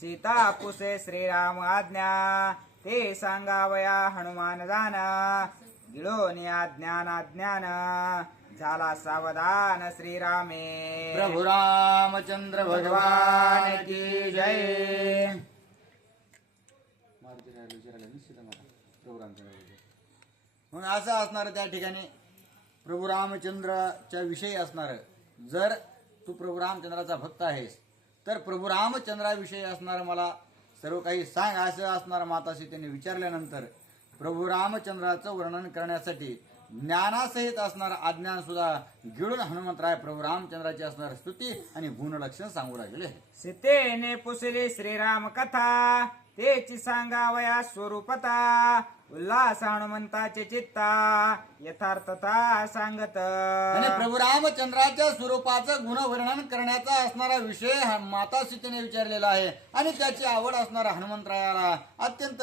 सीता पुसे श्रीराम आज्ञा ते सांगावया हनुमान जान गिळोनी अज्ञान अज्ञान झाला सावधान श्रीरामे प्रभु रामचंद्र भगवान की जय. म्हणून असं असणार त्या ठिकाणी प्रभू रामचंद्राच्या विषयी असणार. जर तू प्रभू रामचंद्राचा भक्त आहेस तर प्रभू रामचंद्राविषयी असणार मला सर्व काही सांग असं असणार. माता सीतेने विचारल्यानंतर प्रभू रामचंद्राचं वर्णन करण्यासाठी ज्ञानासहित असणार अज्ञान सुद्धा गिळून हनुमंतराय प्रभू रामचंद्राची असणार स्तुती आणि गुणलक्षण सांगू लागले. सीतेने पुसली श्रीराम कथा तेची सांगावया स्वरूपता उल्हास हनुमंताचे चित्ता यथार्थता सांगत. आणि प्रभू रामचंद्राच्या स्वरूपाचं गुणवर्णन करण्याचा असणारा विषय माता सीतेने विचारलेला आहे आणि त्याची आवड असणारा हनुमंतरायाला अत्यंत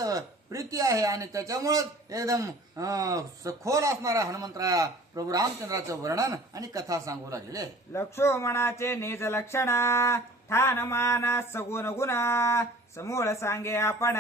प्रीती आहे आणि त्याच्यामुळेच एकदम सखोल असणारा हनुमंतराया प्रभू रामचंद्राचं वर्णन आणि कथा सांगू लागले. लक्ष्मणाचे निज लक्षण ठाण मान सगुण गुण समूळ सांगे आपण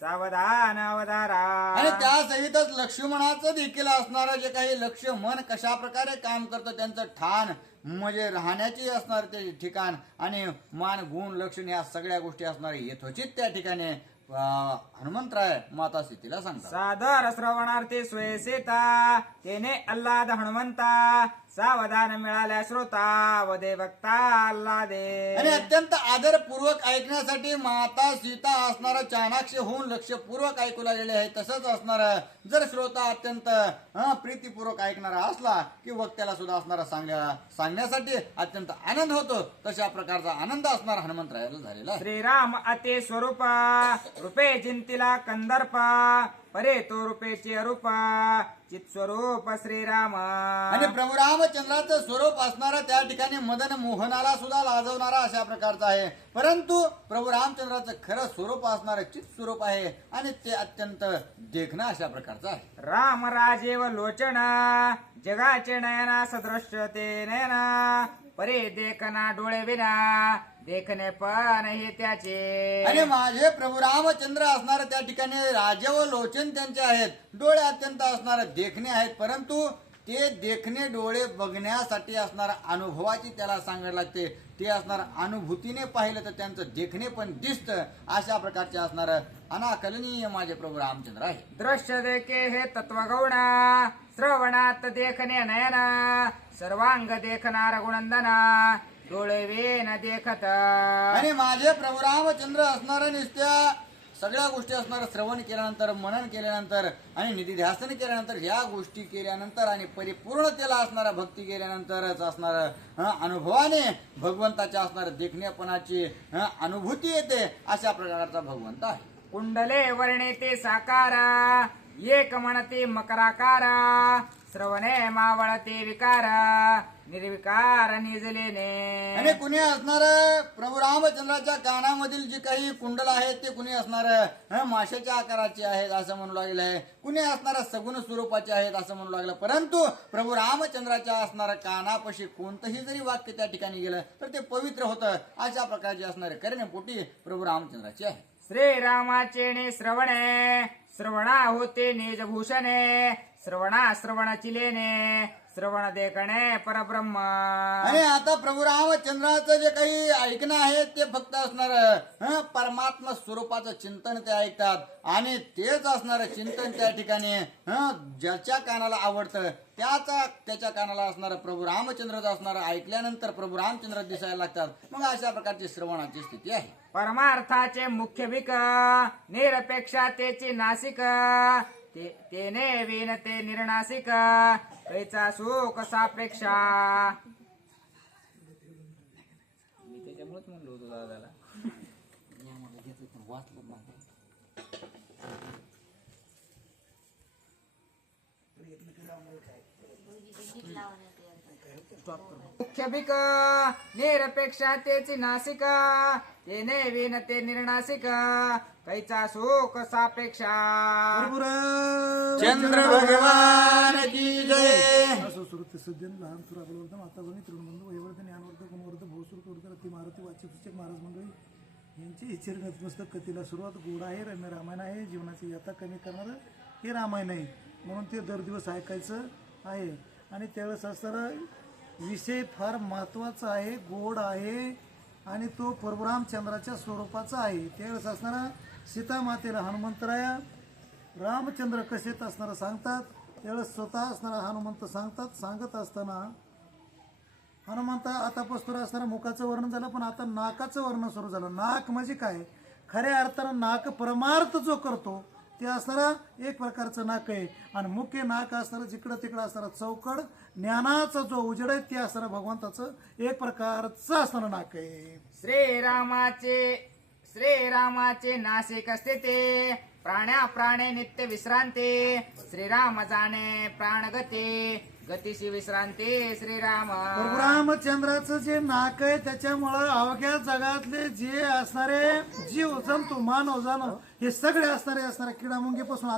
सावधान अवधारा. आणि त्यासहितच लक्ष्मणाचं देखील असणारं जे काही लक्ष मन कशा प्रकारे काम करतं त्यांचं ठाण म्हणजे राहण्याची असणार ते ठिकाण आणि मान गुण लक्षण या सगळ्या गोष्टी असणार यथोचित त्या ठिकाणी हनुमंतराय माता सीतेला सांगतात. सादर श्रवणार्थी सोय सीता तेने अल्लाद हनुमंता सावधान मिळाल्या श्रोता वदे भक्ता अल्लादे. आणि अत्यंत आदरपूर्वक ऐकण्यासाठी माता सीता असणारा चाणाक्ष होऊन लक्षपूर्वक ऐकू लागलेले आहे. तसंच असणार जर श्रोता अत्यंत प्रीतीपूर्वक ऐकणारा असला की वक्त्याला सुद्धा असणारा सांगण्यासाठी अत्यंत आनंद होतो. तशा प्रकारचा आनंद असणार हनुमंतरायाला झालेला. श्रीराम अति स्वरूप रूपे चिंतिला कंदर्प परे तो रूपेचे अरूप चित स्वरूप श्रीराम. आणि प्रभू रामचंद्राचं स्वरूप असणारा त्या ठिकाणी मदन मोहनाला सुद्धा लाजवणारा अशा प्रकारचा आहे. परंतु प्रभू रामचंद्राचं खरं स्वरूप असणारं चित स्वरूप आहे आणि ते अत्यंत देखणं अशा प्रकारचं आहे. राम राजेव लोचन जगाचे नयना सदृश्य ते नयना परे देखना डोळे विना देखणे पण हे त्याचे. आणि माझे प्रभू रामचंद्र असणार त्या ठिकाणी राजे व लोचन त्यांचे आहेत. डोळे अत्यंत असणार देखणे आहेत परंतु ते देखणे डोळे बघण्यासाठी असणार अनुभवाची त्याला सांगायला लागते. ते असणार अनुभूतीने पाहिलं तर त्यांचं देखणे पण दिसतं. अशा प्रकारचे असणार अनाकलनीय माझे प्रभू रामचंद्र आहे. दृश्य देखे हे तत्वगौण श्रवणात देखणे नयना सर्वांग देखणार गुणंदना डोळे वेन देखत. आणि माझे प्रभू रामचंद्र असणार नुसत्या सगळ्या गोष्टी असणार श्रवण केल्यानंतर मनन केल्यानंतर आणि निधिध्यासन केल्यानंतर ह्या गोष्टी केल्यानंतर आणि परिपूर्णतेला असणारा भक्ती केल्यानंतरच असणार अनुभवाने भगवंताच्या असणार देखण्यापणाची अनुभूती येते. अशा प्रकारचा भगवंत आहे. कुंडले वर्णिते साकारा एक म्हणते मकराकारा श्रवणे मावळते विकार निर्विकार निजलेने. आणि कुणी असणार प्रभू रामचंद्राच्या कानामधील जे काही कुंडल आहेत ते कुणी असणार माशाच्या आकाराचे आहेत असं म्हणू लागले आहे. कुणी असणार सगुण स्वरूपाचे आहेत असं म्हणू लागलं. परंतु प्रभू रामचंद्राच्या असणाऱ्या कानापाशी कोणतंही जरी वाक्य त्या ठिकाणी गेलं तर ते पवित्र होतं. अशा प्रकारचे असणारे करण्यापोटी प्रभू रामचंद्राचे आहे. श्रीरामाचे श्रवणे श्रवणा होते निजभूषणे श्रवणा श्रवण चिलेने श्रवण देखणे परब्रह्म. आणि आता प्रभू रामचंद्राचं जे काही ऐकणं आहे ते फक्त असणार परमात्मा स्वरूपाचं चिंतन ते ऐकतात आणि तेच असणार चिंतन त्या ठिकाणी ज्याच्या कानाला आवडतं त्याच्या कानाला असणार प्रभू रामचंद्राचं असणार ऐकल्यानंतर प्रभू रामचंद्र दिसायला लागतात. मग अशा प्रकारची श्रवणाची स्थिती आहे. परमार्थाचे मुख्य विक निरपेक्षातेची नासिक तेने विनते निर्नासिक कैचा सुख सापेक्षा. मी त्याच्यामुळेच म्हणलो होतो दादाला. मुख्यभिक निरपेक्षातेची नासिका तेने विनते निर्नासिक कैचा सुख सापेक्षा. चंद्र भगवान की जय. सुरत सज्जन लहान सुर अबलवर्धन आता बनी तृणबंधू वैवर्धन ज्ञानवर्धन गुणवर्धन भोसुर तोडकर अति मारुती वाच्य शिक्षक महाराज मंडळी यांची हे चिरगत पुस्तक कथेला सुरुवात गोड आहे, रम्य रामायण आहे, जीवनाची व्यथा कमी करणारं हे रामायण आहे. म्हणून ते दर दिवस ऐकायचं आहे. आणि त्यावेळेस असताना विषय फार महत्त्वाचा आहे, गोड आहे आणि तो परशुरामचंद्राच्या स्वरूपाचा आहे. त्यावेळेस असणारा सीतामातेला हनुमंतराया रामचंद्र कसेत असणारा सांगतात. त्यावेळेस स्वतः असणारा हनुमंत सांगत असताना हनुमंत आतापासून असताना मुखाचं वर्णन झालं, पण आता नाकाचं वर्णन सुरू झालं. नाक म्हणजे काय? खऱ्या अर्थानं नाक परमार्थ जो करतो ते असणारा एक प्रकारचं नाक आहे. आणि मुख्य नाक असणारं जिकडं तिकडं असणारा चौकड ज्ञानाचा जो उजेड आहे ते असणारं भगवंताचं एक प्रकारचं असणारं नाक आहे. श्रीरामाचे नाशिक असते ते प्राणे नित्य विश्रांती. श्रीराम जाणे प्राणगती गतीशी विश्रांती श्रीराम. रामचंद्राचं जे नाक आहे त्याच्यामुळं अवघ्या जगातले जे असणारे जीव जंतू मानव जानव हे सगळे असणारे किडामुंगीपासून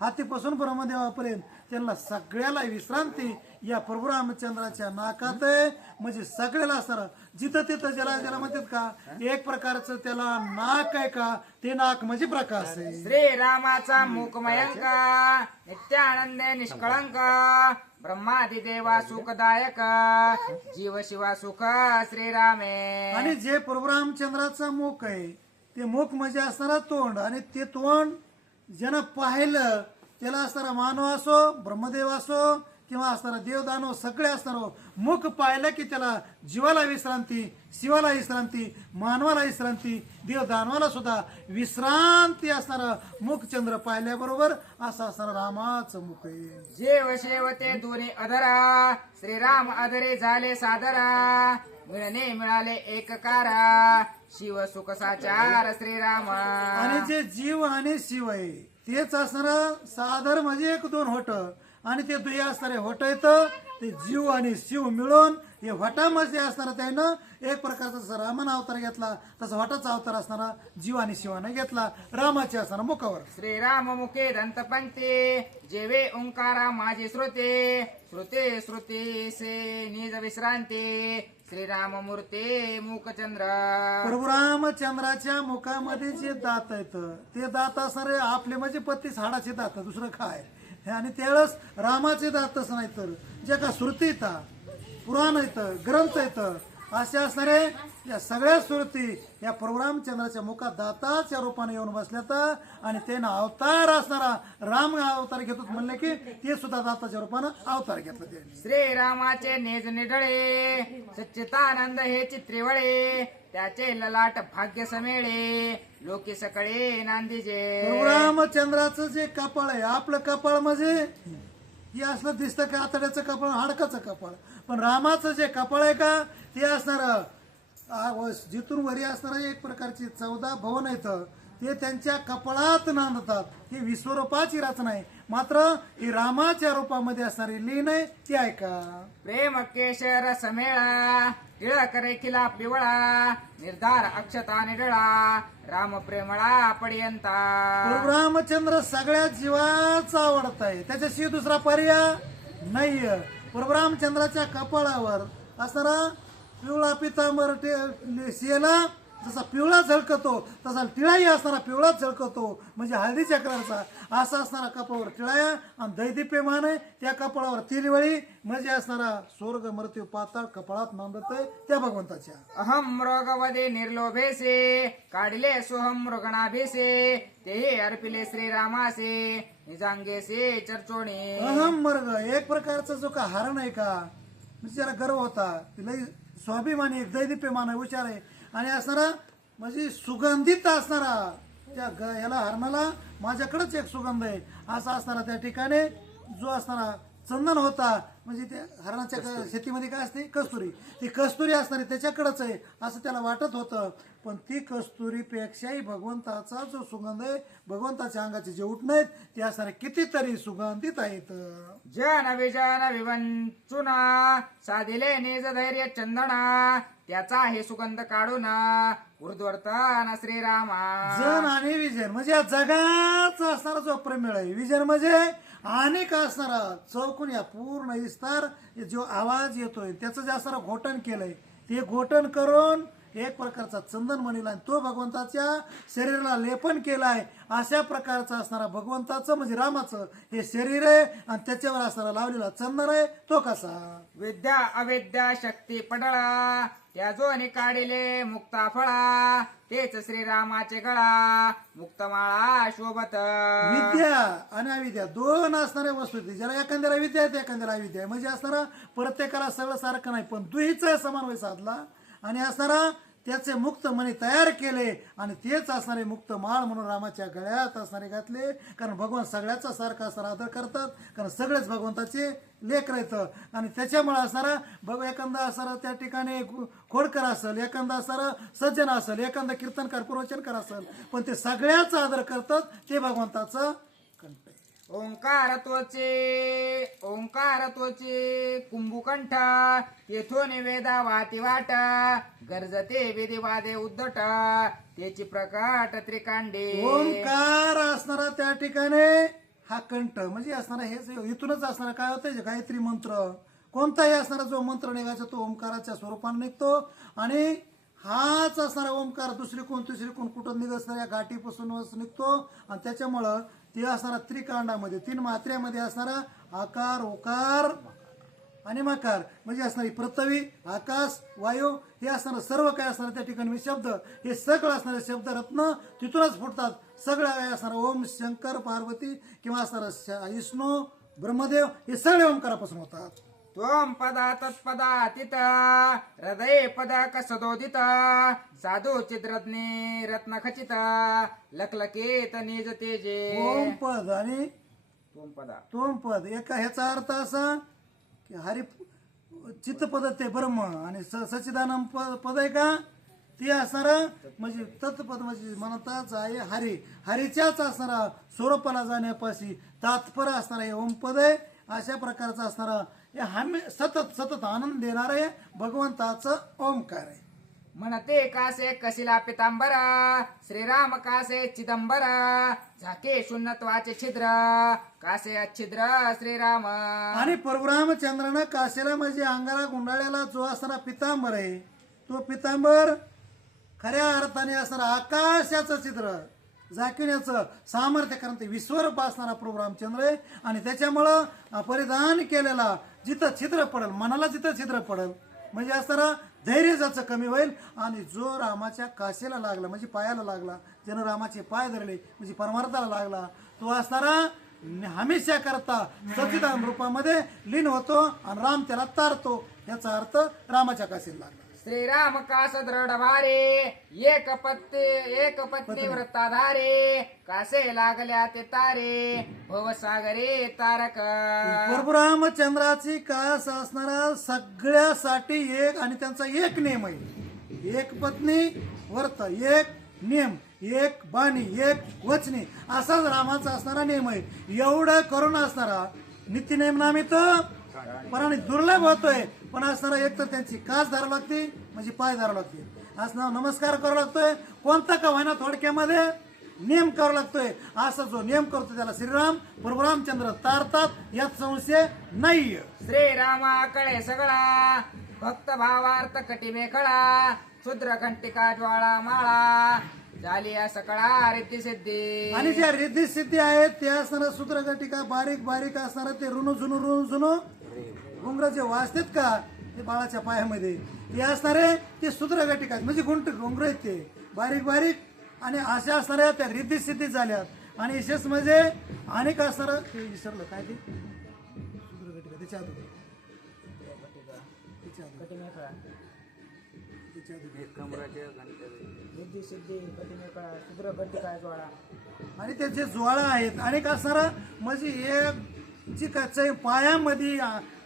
हातीपासून ब्रह्मदेवापर्यंत त्यांना सगळ्याला विश्रांती या प्रभू रामचंद्राच्या नाकात आहे. म्हणजे सगळ्याला असणार जिथं तिथं ज्याला म्हणतात का एक प्रकारचं त्याला नाक आहे का ते नाक म्हणजे प्रकाश आहे. श्रीरामाचा मुखमयंक नित्यानंदे निष्कळंक ब्रह्मादि देवा सुखदायक जीव शिवा सुख श्रीरामे. आणि जे प्रभू रामचंद्राचं मुख आहे ते मुख म्हणजे असणारा तोंड आणि ते तोंड ज्यानं पाहिलं त्याला असणारा मानव असो ब्रह्मदेव असो किंवा असणारा देवदानव सगळे असणार मुख पाहिलं की त्याला जीवाला विश्रांती, शिवाला विश्रांती, मानवाला विश्रांती, देवदानवाला सुद्धा विश्रांती असणारा मुखचंद्र पाहिल्याबरोबर असं असणारा रामाचं मुख आहे. जेव शेवते दोन्ही अधरा श्रीराम अधरे झाले सादरा मिळणे मिळाले एककारा शिव सुख साचार श्रीराम. आणि जे जीव आणि शिव आहे तेच असणार सादर म्हणजे एक दोन होट आणि ते दुई असणारे होट येतं ते जीव आणि शिव मिळून हे होटामध्ये असणारा त्यानं एक प्रकारचा जसा रामानं अवतार घेतला तसा होटाचा अवतार असणारा जीव आणि शिवानं घेतला रामाचे असणारा मुखावर. श्रीराम मुखे दंतपंथी जेवे ओंकारा माझे श्रुते श्रुते श्रुती से निज विश्रांती श्रीराम मूर्ती मुखचंद्र. प्रभू रामचंद्राच्या मुखामध्ये जे दात आहेत ते दात असणारे आपले म्हणजे 32 हाडाचे दात दुसरं काय. आणि त्यावेळेस रामाचे दातच नाही तर जे का श्रुती येतं पुराण येतं ग्रंथ येतं असे असणारे या सगळ्या श्रुती या प्रभू रामचंद्राच्या मुखात दाताच्या रूपाने येऊन बसल्यात. आणि त्यानं अवतार असणारा राम अवतार घेतो म्हणले की ते सुद्धा दाताच्या रूपानं अवतार घेतलं त्यांनी. श्रीरामाचे नेज निढळे सच्चितानंद हे चित्रिवळे त्याचे ललाट भाग्य समेळे लोकी सकळे नांदीजे. प्रभू रामचंद्राचं जे कपाळ आहे आपलं कपाळ म्हणजे हे असलं दिसतं का आतड्याचं कपाळ हाडकाचं कपाळ, पण रामाचं जे कपाळ आहे का ते असणार जिथून वरी असणार एक प्रकारची 14 भवन येतं ते त्यांच्या कपाळात नांदतात. ही विश्वरूपाची रचना आहे मात्र ही रामाच्या रूपामध्ये असणारी लीन आहे ती ऐका. प्रेम केशर समेळा टिळक रेखिला पिवळा निर्धार अक्षता निडळा राम प्रेमळा पर्यंता. प्रभू रामचंद्र सगळ्या जीवाचा आवडत आहे त्याच्याशिवाय दुसरा पर्याय नाहीये. प्रभू रामचंद्राच्या कपाळावर असणारा पिवळा पितांबर शियला जसा पिवळा झळकतो तसा टिळाही असणारा पिवळाच झळकतो म्हणजे हळदीच्या कलरचा असा असणारा कपाळावर टिळाया आणि दैदिप्यमान आहे त्या कपाळावर तिरवळी म्हणजे असणारा स्वर्ग मृत्यू पाताळ कपाळात नांदत आहे त्या भगवंताच्या. अहम मृगवदे निर्लोभेसे काढले सोहम मृगणाभेसे तेही अर्पिले श्रीरामासे निजांगेसे चर्चोणे. अहम मर्ग एक प्रकारचा जो का हरण आहे का म्हणजे त्याला गर्व होता लई स्वाभिमानी एक दैदिप्यमान आहे हुशार आहे आणि असणारा म्हणजे सुगंधित असणारा त्या याला हरणाला माझ्याकडेच एक सुगंध आहे असा असणारा त्या ठिकाणी जो असणारा चंदन होता म्हणजे त्या हरणाच्या शेतीमध्ये काय असते कस्तुरी ती कस्तुरी असणारी त्याच्याकडेच आहे असं त्याला वाटत होतं. पण ती कस्तुरीपेक्षाही भगवंताचा जो सुगंध आहे भगवंताच्या अंगाचे जे उठणे आहेत ते असणारे कितीतरी सुगंधित आहेत. जन विजन विवंचुना साधिले निज धैर्य चंदना त्याचा हे सुगंध काढून ऊर्ध्वर्तन श्रीरामा. जन आणि विजन म्हणजे या जगाचा असणारा जो प्रेमेळ आहे विजन म्हणजे अनेक असणारा चौकून या पूर्ण विस्तार जो आवाज येतोय त्याचं जे असणारा घोटण केलंय ते घोटण करून एक प्रकारचा चंदन म्हणला तो भगवंताच्या शरीराला लेपन केलाय. अशा प्रकारचा असणारा भगवंताचं म्हणजे रामाचं हे शरीर आहे आणि त्याच्यावर असणारा लावलेला चंदन आहे तो कसा. विद्या अविद्या शक्ती पडळा त्या जोनी काढिले मुक्ता फळा तेच श्रीरामाचे गळा मुक्तमाळा शोभत. विद्या आणि अविद्या दोन असणाऱ्या वस्तू आहेत. ज्याला एखाद्याला विद्या आहे एखाद्याला अविद्या आहे म्हणजे असणारा प्रत्येकाला सगळं सारखं नाही पण दुहीचा समन्वय साधला आणि असणारा त्याचे मुक्त मणी तयार केले आणि तेच असणारे मुक्त माळ म्हणून रामाच्या गळ्यात असणारे घातले. कारण भगवान सगळ्याचा सारखा असणारा आदर करतात कारण सगळेच भगवंताचे लेख राहतं आणि त्याच्यामुळे असणारा एखादा असणारा त्या ठिकाणी खोडकर असेल एखादा असणारा सज्जन असेल एखादा कीर्तनकार प्रवचनकार असेल पण ते सगळ्याचा आदर करतात ते भगवंताचं कंठ आहे. ओंकार तोचे कुंभुकंठ तेथून वेदा वाती वाट गरजते विधिवादे उद्धट त्याची प्रकट त्रिकांडे. ओंकार असणारा त्या ठिकाणी हा कंठ म्हणजे असणारा हेच इथूनच असणारा काय होतं गायत्री मंत्र कोणताही असणारा जो मंत्र निघायचा तो ओंकाराच्या स्वरूपाने निघतो आणि हाच असणारा ओंकार दुसरी कोण तिसरी कोण कुठं निघत असणाऱ्या गाठीपासूनच निघतो आणि त्याच्यामुळं ते असणारा त्रिकांडामध्ये 3 मात्र्यामध्ये असणारा आकार ओकार आणि मकार म्हणजे असणारी पृथ्वी आकाश वायू हे असणारं सर्व काय असणार त्या ठिकाणी शब्द हे सगळं असणारे शब्द रत्न तिथूनच फुटतात. सगळं काय असणार ओम शंकर पार्वती किंवा असणार विष्णू ब्रह्मदेव हे सगळे ओंकारापासून होतात. त्वं पदा तत्पदा तित हृदय पद कसदोदित साधू चिद्रज्ञे रत्न खचित लखलकेत निज तेजे. ओम पद आणि त्वं पदा तोम पद एका ह्याचा अर्थ असा की हरी चित्तपद ते ब्रह्म आणि सच्चिदानंद पद आहे का ते असणारा म्हणजे तत्पद म्हणजे म्हणताच आहे हरी हरीच्याच असणारा स्वरूपाला जाण्यापाशी तात्पर्य असणारा हे ओम पद आहे. अशा प्रकारचा असणारा हे हमी सतत सतत आनंद देणार आहे भगवंताचं ओंकार आहे. म्हणते कासे कशिला पितांबरा श्रीराम कासे चिदंबरा झाके शून्यत्वाचे छिद्र कासे अच्छिद्र श्रीराम. आणि परशुरामचंद्रानं काशीला म्हणजे अंगाला गुंडाळ्याला जो असणारा पितांबर आहे तो पितांबर खऱ्या अर्थाने असणारा आकाशाचं चित्र झाकिण्याचं सामर्थ्य कारण ते विश्वरूप असणारा प्रभू रामचंद्र आहे आणि त्याच्यामुळं परिधान केलेला जिथं छिद्र पडेल मनाला जिथं छिद्र पडेल म्हणजे असणारा धैर्य ज्याचं कमी होईल आणि जो रामाच्या काशीला लागला म्हणजे पायाला लागला ज्यानं रामाचे पाय धरले म्हणजे परमार्थाला लागला तो असणारा हमेशा करता सच्चिदानंद रूपामध्ये लीन होतो आणि राम त्याला तारतो याचा अर्थ रामाच्या काशीला लागला. श्रीराम कास दृढ भारे एक पत्नी व्रताधारे कासे लागल्या ते तारे भवसागरे तारक. परशुरामचंद्राची कास असणारा सगळ्यासाठी एक आणि त्यांचा एक नियम आहे. एक पत्नी व्रत एक नियम एक बाणी एक वचनी असाच रामाचा असणारा नियम आहे. एवढं करून असणारा नित्यनेमनामित पण दुर्लभ होतोय पण असणारा एक तर त्यांची कास धरावं लागते म्हणजे पाय धरावं लागते असणार नमस्कार करावा लागतोय कोणता का व्हायना थोडक्यामध्ये नियम करावा लागतोय. असा जो नियम करतो त्याला श्रीराम परशुरामचंद्र तारतात यात संशय नाही. श्रीरामाकडे सगळा भक्त भावार्थ कटिमे खळा शूद्र घंटिका ज्वाळा माळा झाली सकळा रिद्धी सिद्धी. आणि ज्या रिद्धी सिद्धी आहेत त्या असणारा सूत्रगटिका बारीक बारीक असणारा ते रुणू जुनू घुंगर जे वाजतात का ते बाळाच्या पायामध्ये ते असणारे ते सूत्रगटिका म्हणजे घुंगर आहेत ते बारीक बारीक आणि अशा असणाऱ्या त्या रिद्धी सिद्धी झाल्यात आणि विशेष म्हणजे अनेक असणार ते विसरलं काय ते सूत्रगटिका त्याच्या अगोदर आणि ते जे ज्वाळा आहेत अनेक असणारा म्हणजे एक जी काय पायामध्ये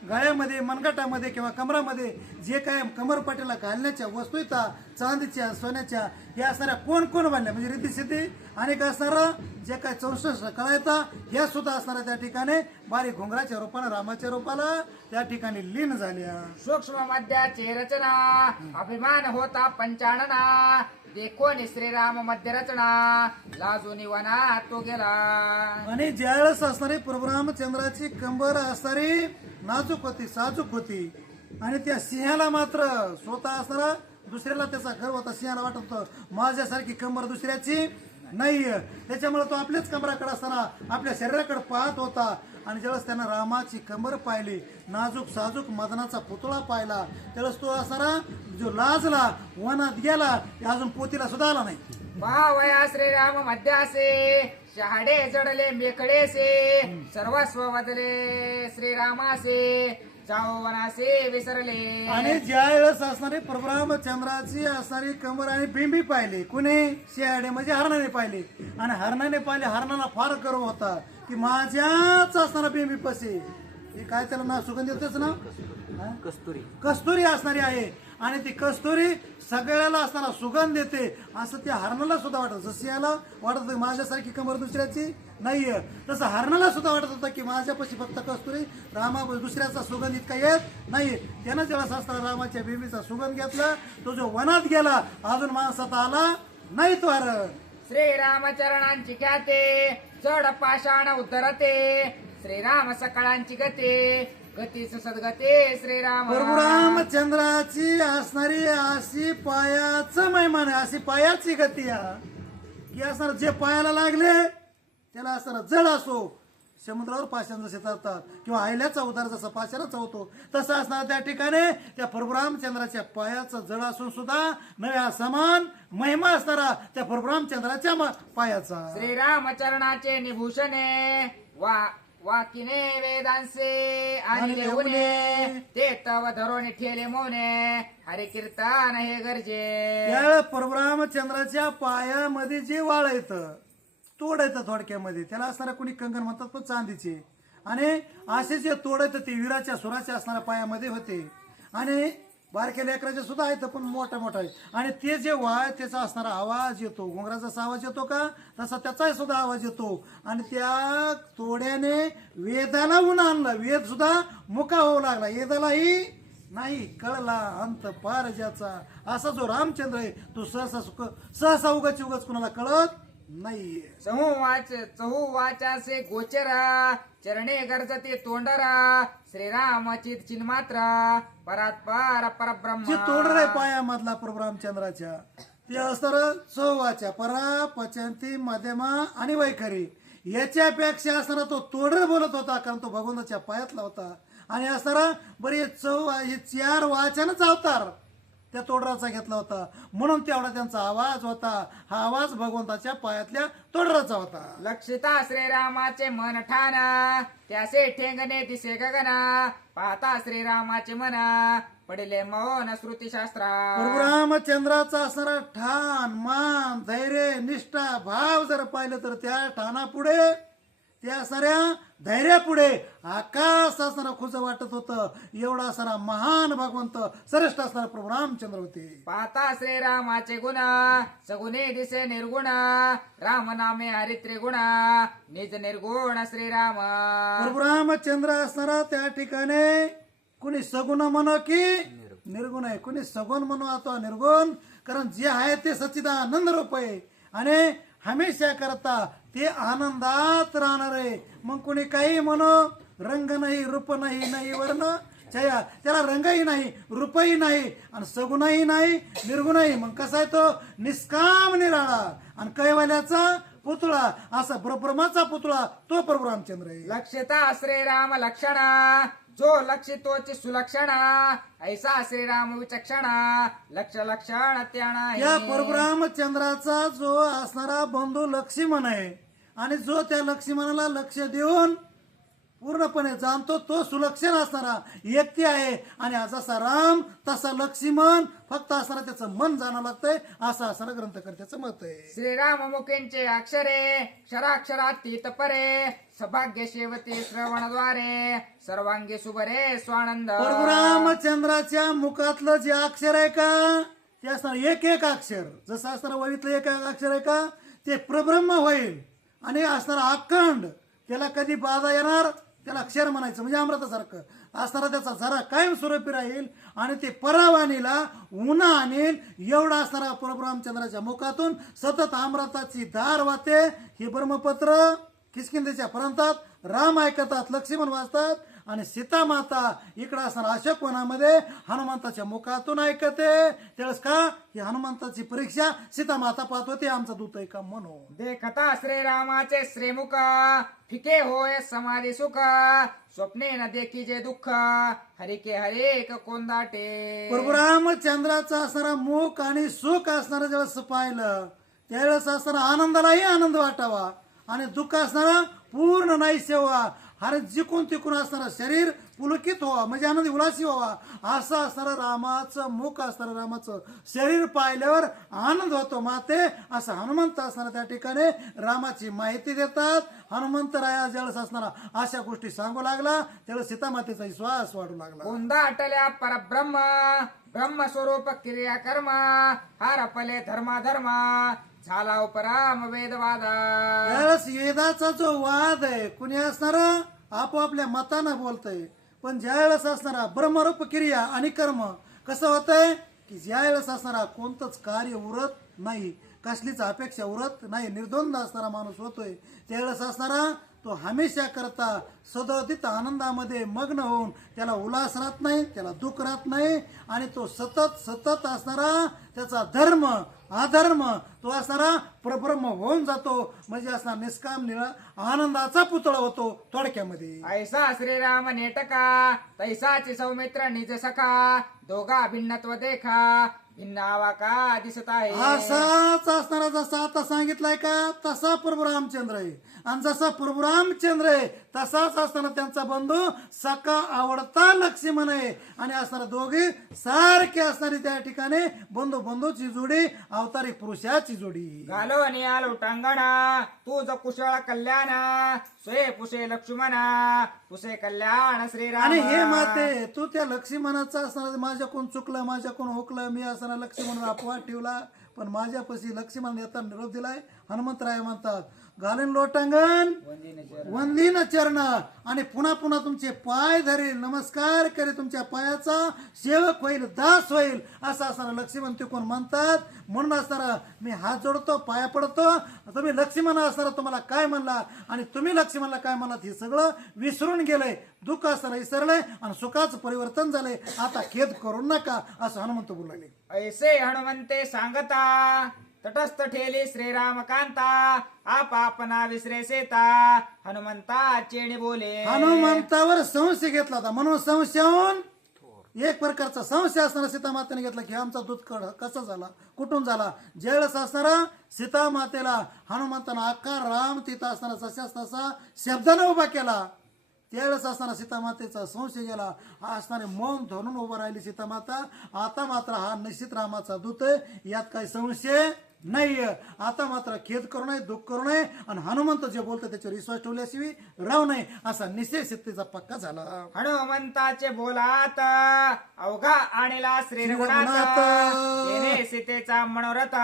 गळ्यामध्ये मनगटामध्ये किंवा कमरामध्ये जे काय कमरपट्टीला घालण्याच्या वस्तू येतात चांदीच्या सोन्याच्या हे असणाऱ्या कोण कोण बांधल्या म्हणजे रिद्धी सिद्धी अनेक असणारा जे काय 64 कळा येतात ह्या सुद्धा असणाऱ्या त्या ठिकाणी बारीक घुंगराच्या रूपानं रामाच्या रूपाला त्या ठिकाणी लीन झाल्या. सूक्ष्म मध्याची रचना अभिमान होता पंचाणना देखोनी श्रीराम मध्य रचना लाजूनी वना तो गेला. आणि ज्यावेळेस असणारी परशुरामचंद्राची कंबर असणारी नाजूक होती साजूक होती आणि त्या सिंहाला मात्र स्वतः असणारा दुसऱ्याला त्याचा गर्व होता, सिंहाला वाटत होतं माझ्यासारखी कंबर दुसऱ्याची नाहीये. त्याच्यामुळे तो आपल्याच कंबराकडे असताना आपल्या शरीराकडे पाहत होता. आणि ज्यावेळेस त्यानं रामाची कंबर पाहिली, नाजूक साजूक मदनाचा पुतळा पाहिला, त्यावेळेस तो असताना जो लाजला, वनात गेला, अजून पोतीला सुद्धा आला नाही. पावया श्रीराम मध्यासे शहाडे जडले मेकडेसे सर्वस्व बदले श्रीरामासे जाओ वनासे विसरले. आणि ज्या वेळेस असणारी प्रभुरामचंद्राची असणारी कंबर आणि बिंबी पाहिली, कुणी शेहाडे म्हणजे हरणाने पाहिली. आणि हरणाने पाहिले, हरणाला फार गर्व होता की माझ्याच असणारा बिंबी पसे, हे काय त्याला ना सुगंध येतेच ना, कस्तुरी असणारी आहे. आणि ती कस्तुरी सगळ्याला असताना सुगंध देते, असं त्या हरणाला सुद्धा वाटत. जसं याला वाटत होतं माझ्यासारखी कंबर दुसऱ्याची नाहीये, तसं हरणाला सुद्धा वाटत होतं की माझ्यापाशी फक्त कस्तुरी, रामा दुसऱ्याचा सुगंध इतका येत नाही. त्यानं जेव्हा असताना रामाच्या बेबीचा सुगंध घेतला, तो जो वनात गेला, अजून माणसात आला नाही तो हरण. श्रीरामचरणांची ख्याते चढ पाषाण उतरते श्रीराम सकाळांची गते गतीच सद्गते श्रीराम. प्रभुरामचंद्राची असणारी अशी पायाचं महिमान आहे, अशी पायाची गती आहे की असणार जे पायाला लागले त्याला असणार जड असो, समुद्रावर पाषाण जसे चालतात किंवा आयल्याचा उदार जसा पाषाणाचा होतो, तसा असणार त्या ठिकाणी त्या प्रभुरामचंद्राच्या पायाचं जड असून सुद्धा नव्या समान महिमा असणारा त्या प्रभुरामचंद्राच्या पायाचा. श्रीरामचरणाचे निभूषणे वाकिने वेदांसे आणि लेऊने ते तव धरोने ठेले मोने हरे कीर्तन हे गरजे. त्या प्रभुरामचंद्राच्या पायामध्ये जे वाळ येतं, तोड येतं थोडक्यामध्ये, त्याला असणारा कुणी कंगन म्हणतात पण चांदीचे. आणि असे जे तोड येतं ते वीराच्या सुराच्या असणाऱ्या पायामध्ये होते. आणि बारक्या लेकराचे सुद्धा आहेत पण मोठा मोठा आहे. आणि ते जे वाळ त्याचा असणारा आवाज येतो, घोंगराचा जसा आवाज येतो का तसा त्याचाही सुद्धा आवाज येतो. आणि त्या तोड्याने वेदाला ऊन आणलं, वेद सुद्धा मुका होऊ लागला, वेदालाही नाही कळला अंत पार ज्याचा. असा जो रामचंद्र आहे तो सहसा उगाच कुणाला कळत नाही. चहू वाचासे गोचरा चरणे गरजते तोंडरा श्रीरामची चिन्मात्र परात्पर परब्रह्म. जे तोंडर आहे पायामधला प्रभुरामचंद्राच्या ते असणार चौवाच्या परा पचंती मध्यमा आणि वैखरी. याच्यापेक्षा असणारा तो तोडर बोलत होता, कारण तो भगवंताच्या पायातला होता. आणि असणारा बरे हे 4 वाचनच अवतार त्या तोडराचा घेतला होता, म्हणून तेवढा त्यांचा आवाज होता. हा आवाज भगवंताच्या पायातल्या तोडराचा होता. लक्षिता श्रीरामाचे मन ठाण त्यासे ठेंगणे दिसे गगना पाहता श्रीरामाचे मन पडले मौन श्रुतीशास्त्रा. प्रभुरामचंद्राचा असणारा ठाण मान धैर्य निष्ठा भाव जर पाहिलं तर त्या ठाणापुढे त्या साऱ्या धैर्यापुढे आकाश असणारा खुज वाटत होतं. एवढा असणारा महान भगवंत श्रेष्ठ असणारा प्रभू रामचंद्र होते. पाहता श्रीरामाचे गुण सगुणे दिसे निर्गुण राम नामे हरित्रे गुण निज निर्गुण श्रीराम. प्रभू रामचंद्र असणारा त्या ठिकाणी कुणी सगुण म्हणो की निर्गुण आहे, कुणी सगुण म्हणू अथवा निर्गुण, कारण जे आहे ते सच्चिदानंद रूप आहे आणि हमेशा करता ते आनंदात राहणार आहे. मग कोणी काही म्हणो, रंग नाही रूप नाही नाही वर्ण छया, त्याला रंगही नाही रूपही नाही आणि सगुणही नाही निर्गुणही. मग कसा आहे तो निष्काम निराळा आणि कैवल्याचा पुतळा, असा ब्रह्माचा पुतळा तो प्रभू रामचंद्र आहे. लक्षता श्रीराम लक्षणा जो लक्षितोची सुलक्षणा ऐसा श्रीराम विचक्षणा लक्ष लक्षण त्याणा. या परशुरामचंद्राचा जो असणारा बंधू लक्ष्मण आहे आणि जो त्या लक्ष्मणाला लक्ष देऊन पूर्णपणे जाणतो तो सुलक्षण असणारा व्यक्ती आहे. आणि जसा राम तसा लक्ष्मण फक्त असणारा त्याचं मन जाणं लागतंय, असं असणारा ग्रंथकर्त्याचं मत आहे. श्रीराम मुखेंचे अक्षरे क्षराक्षरातीत परे सभाग्य शेवते श्रवणद्वारे सर्वांगी सुभरे स्वानंद. परशुरामचंद्राच्या मुखातलं जे अक्षर आहे का ते असणार एक एक अक्षर, जसं असणारा वहीतलं एक एक अक्षर आहे का ते प्रब्रह्म होईल. आणि असणारा अखंड त्याला कधी बाधा येणार, त्याला अक्षर म्हणायचं म्हणजे अमृतासारखं असणारा त्याचा जरा कायम स्वरूपी राहील. आणि ते परावाणीला उन्हा आणील एवढा असणारा परशुरामचंद्राच्या मुखातून सतत अमृताची धार वाहते. हे ब्रह्मपत्र किष्किंधेच्या प्रांतात राम ऐकतात, लक्ष्मण वाचतात आणि सीता माता इकडे असणार अशोकवनामध्ये हनुमंताच्या मुखातून ऐकते. त्यावेळेस का ही हनुमंताची परीक्षा सीता माता पाहत होते, आमचा दूत आहे का म्हणून. देखता श्रीरामाचे श्रीमुख फिके होय समाधी सुख स्वप्ने न देखीजे दुःख हरिके हरेक कोंदाटे. प्रभू रामचंद्राचा असणारा मुख आणि सुख असणारा ज्यावेळेस पाहिलं त्यावेळेस असणारा आनंदालाही आनंद वाटावा आणि दुःख असणारा पूर्ण नाहीसे व्हावा. हर जिकून तिकून असणारा शरीर पुलकित व्हावा म्हणजे आनंदी उल्हासी व्हावा असं असणारं रामाचं मुख असणारं रामाचं शरीर पाहिल्यावर आनंद होतो. माते असं हनुमंत असणारा त्या ठिकाणी रामाची माहिती देतात. हनुमंत राया ज्यावेळेस असणारा अशा गोष्टी सांगू लागला त्यावेळेस सीतामातेचा विश्वास वाढू लागला. कोंदाटल्या परब्रह्म ब्रह्मस्वरूप क्रिया कर्म हरपले धर्म झाला उपराम वेदवादा. त्यावेळेस वेदाचा जो वाद आहे कुणी असणार आपोआपल्या मतानं बोलतय, पण ज्या वेळेस असणारा ब्रह्मरूप क्रिया आणि कर्म कसं होतंय की ज्या वेळेस असणारा कोणतंच कार्य उरत नाही, कसलीच अपेक्षा उरत नाही, निर्द्वंद असणारा माणूस होतोय त्यावेळेस असणारा तो हमेशा करता सदोदित आनंदामध्ये मग्न होऊन त्याला उल्हास राहत नाही, त्याला दुःख राहत नाही आणि तो सतत असणारा त्याचा धर्म अधर्म तो असणारा परब्रह्म होऊन जातो म्हणजे असणारा निष्काम निळा आनंदाचा पुतळा होतो थोडक्यामध्ये. ऐसा श्रीराम नेटका तैसाची सौमित्र निज सखा दोघा भिन्नत्व देखा भिन्न आवाका दिसत आहे. असाच असणारा जसा आता सांगितलाय का तसा प्रभू रामचंद्र आहे आणि जसा प्रभू रामचंद्र आहे तसाच असताना त्यांचा बंधू सखा आवडता लक्ष्मण आहे आणि असणारा दोघे सारखे असणारी त्या ठिकाणी बंधूची जोडी अवतारिक पुरुषाची जोडी. घालो आलो टांगणा तुझ कुशळ कल्याण सोय पुषे लक्ष्मणा पुषे कल्याण श्रीराम. आणि हे माते तू त्या लक्ष्मणाचा असणार माझ्याकडून चुकलं माझ्याकडून हुकलं मी असणार लक्ष्मण अपवाद ठेवला पण माझ्यापाशी लक्ष्मण येता निरोप दिलाय. हनुमंतराय म्हणतात घालीन लोटांगण वंदीन चरण आणि पुन्हा तुमचे पाय धरील नमस्कार करे तुमच्या पायाचा सेवक होईल दास होईल असं असणारा लक्ष्मण तिकून म्हणतात. म्हणून असणारा मी हात जोडतो पाया पडतो तुम्ही लक्ष्मण असणारा तुम्हाला काय म्हणला आणि तुम्ही लक्ष्मणला काय म्हणलात हे सगळं विसरून गेलंय. दुःख असणारा विसरलंय आणि सुखाचं परिवर्तन झालंय. आता खेद करू नका असं हनुमंत बोलले. ऐसे हनुमंते सांगता तटस्थ ठेली श्रीराम कांता आपना विसरे सेता हनुमंता चेणी बोले. हनुमंतावर संशय घेतला होता म्हणून संशयाहून एक प्रकारचा संशय असणारा सीतामातेने घेतला की आमचा दूध कसा झाला कुठून झाला. ज्यावेळेस असणारा सीतामातेला हनुमंतानं आकार राम तिथं असणारा तसाच तसा शब्दानं उभा केला त्यावेळेस असताना सीतामातेचा संशय गेला. हा असणारे मौन धरून उभं राहिली सीतामाता. आता मात्र हा निश्चित रामाचा दूत आहे यात काही संशय नाहीये. आता मात्र खेद करू नये दुःख करू नये आणि हनुमंत जे बोलतो त्याच्यावर विश्वास ठेवल्याशिवाय राहू नये असा निश्चय सीतेचा पक्का झाला. हनुमंताचे बोलात अवघा आणला श्री रघुनाथ येणे सीतेचा मनोरथ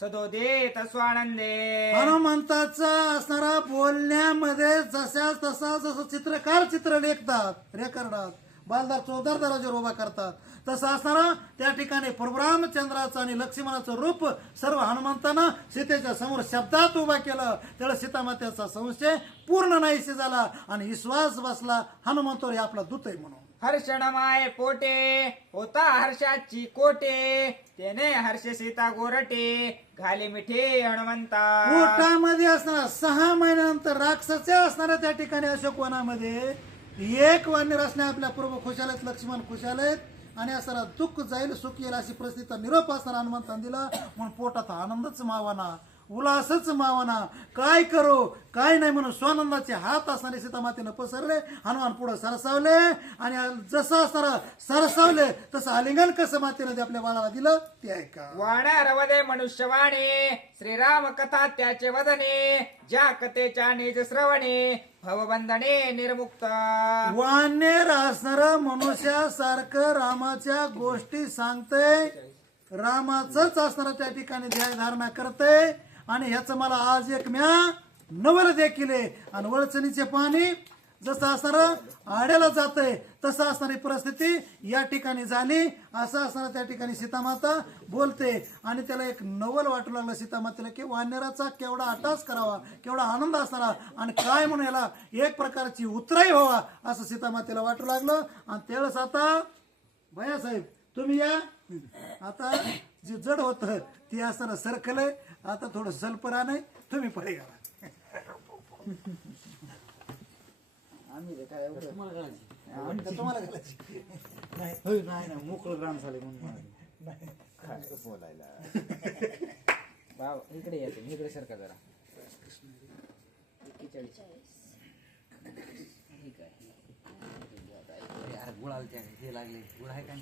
सदोदित स्वानंदे. हनुमंताचा असणारा बोलण्यामध्ये जसा तसा जसं चित्रकार चित्र लेखतात रेखाटतात बालदार चौदार दराजवर उभा करतात तसं असणारा त्या ठिकाणी प्रभू रामचंद्राचं आणि लक्ष्मणाचं रूप सर्व हनुमंतानं सीतेच्या समोर शब्दात उभा केलं. त्याला सीतामातेचा संशय पूर्ण नाहीसे झाला आणि विश्वास बसला हनुमंतोर आपला दूत आहे म्हणून. हर्षणमाय पोटे होता हर्षाची कोटे त्याने हर्ष सीता गोरटे घाले मिठे हनुमंता. पोटामध्ये असणारा 6 महिन्यानंतर राक्षसे असणाऱ्या त्या ठिकाणी अशोकवनामध्ये एक वानर असणे आपल्या पूर्व खुशाल आहेत लक्ष्मण खुशाल आहेत आणि असणारा दुःख जाईल सुख येईल अशी परिस्थिती निरोप असणारा हनुमंताने दिला. म्हणून पोटात आनंदच मावाना उल्हासच मावाना काय करू काय नाही म्हणून स्वानंदाचे हात असणारे सीतामातेनं पसरले. हनुमान पुढे सरसावले आणि जसं असणारा सरसावले तसं आलिंगन कसं मातेने आपल्या बाळाला दिलं ते ऐका. वाड्या रवदे मनुष्यवाणी श्रीराम कथा त्याचे वदने ज्या कथेच्या निज श्रवणे भवबंधने निर्मुक्त. वानेर असणार मनुष्यासारखं रामाच्या गोष्टी सांगते रामाचंच असणार त्या ठिकाणी ध्यान धारणा करते आणि ह्याचं मला आज एक म्या नवल देखील आणि वळचणीचे पाणी जसं असणारं आड्याला जातंय तसं असणारी परिस्थिती या ठिकाणी झाली. असं असणारं त्या ठिकाणी सीतामाता बोलते आणि त्याला एक नवल वाटू लागलं सीतामातेला की वानराचा केवढा अट्टास करावा, केवढा आनंद असणारा आणि काय म्हणून याला एक प्रकारची उतराई व्हावा असं सीतामातेला वाटू लागलं. आणि त्यावेळेस आता भैयासाहेब तुम्ही या. आता जे जड होतं ते असताना सरकलंय, आता थोडं सल्पर नाही तुम्ही पडे घाला. तुम्हाला घालायची नाही नाही नाही मोकळं ग्राम झाले म्हणून काय बोलायला बाबा इकडे या तुम्ही, इकडे सरका जरा. 41. ठीक आहे. गुळाला हे लागले गुळ आहे काय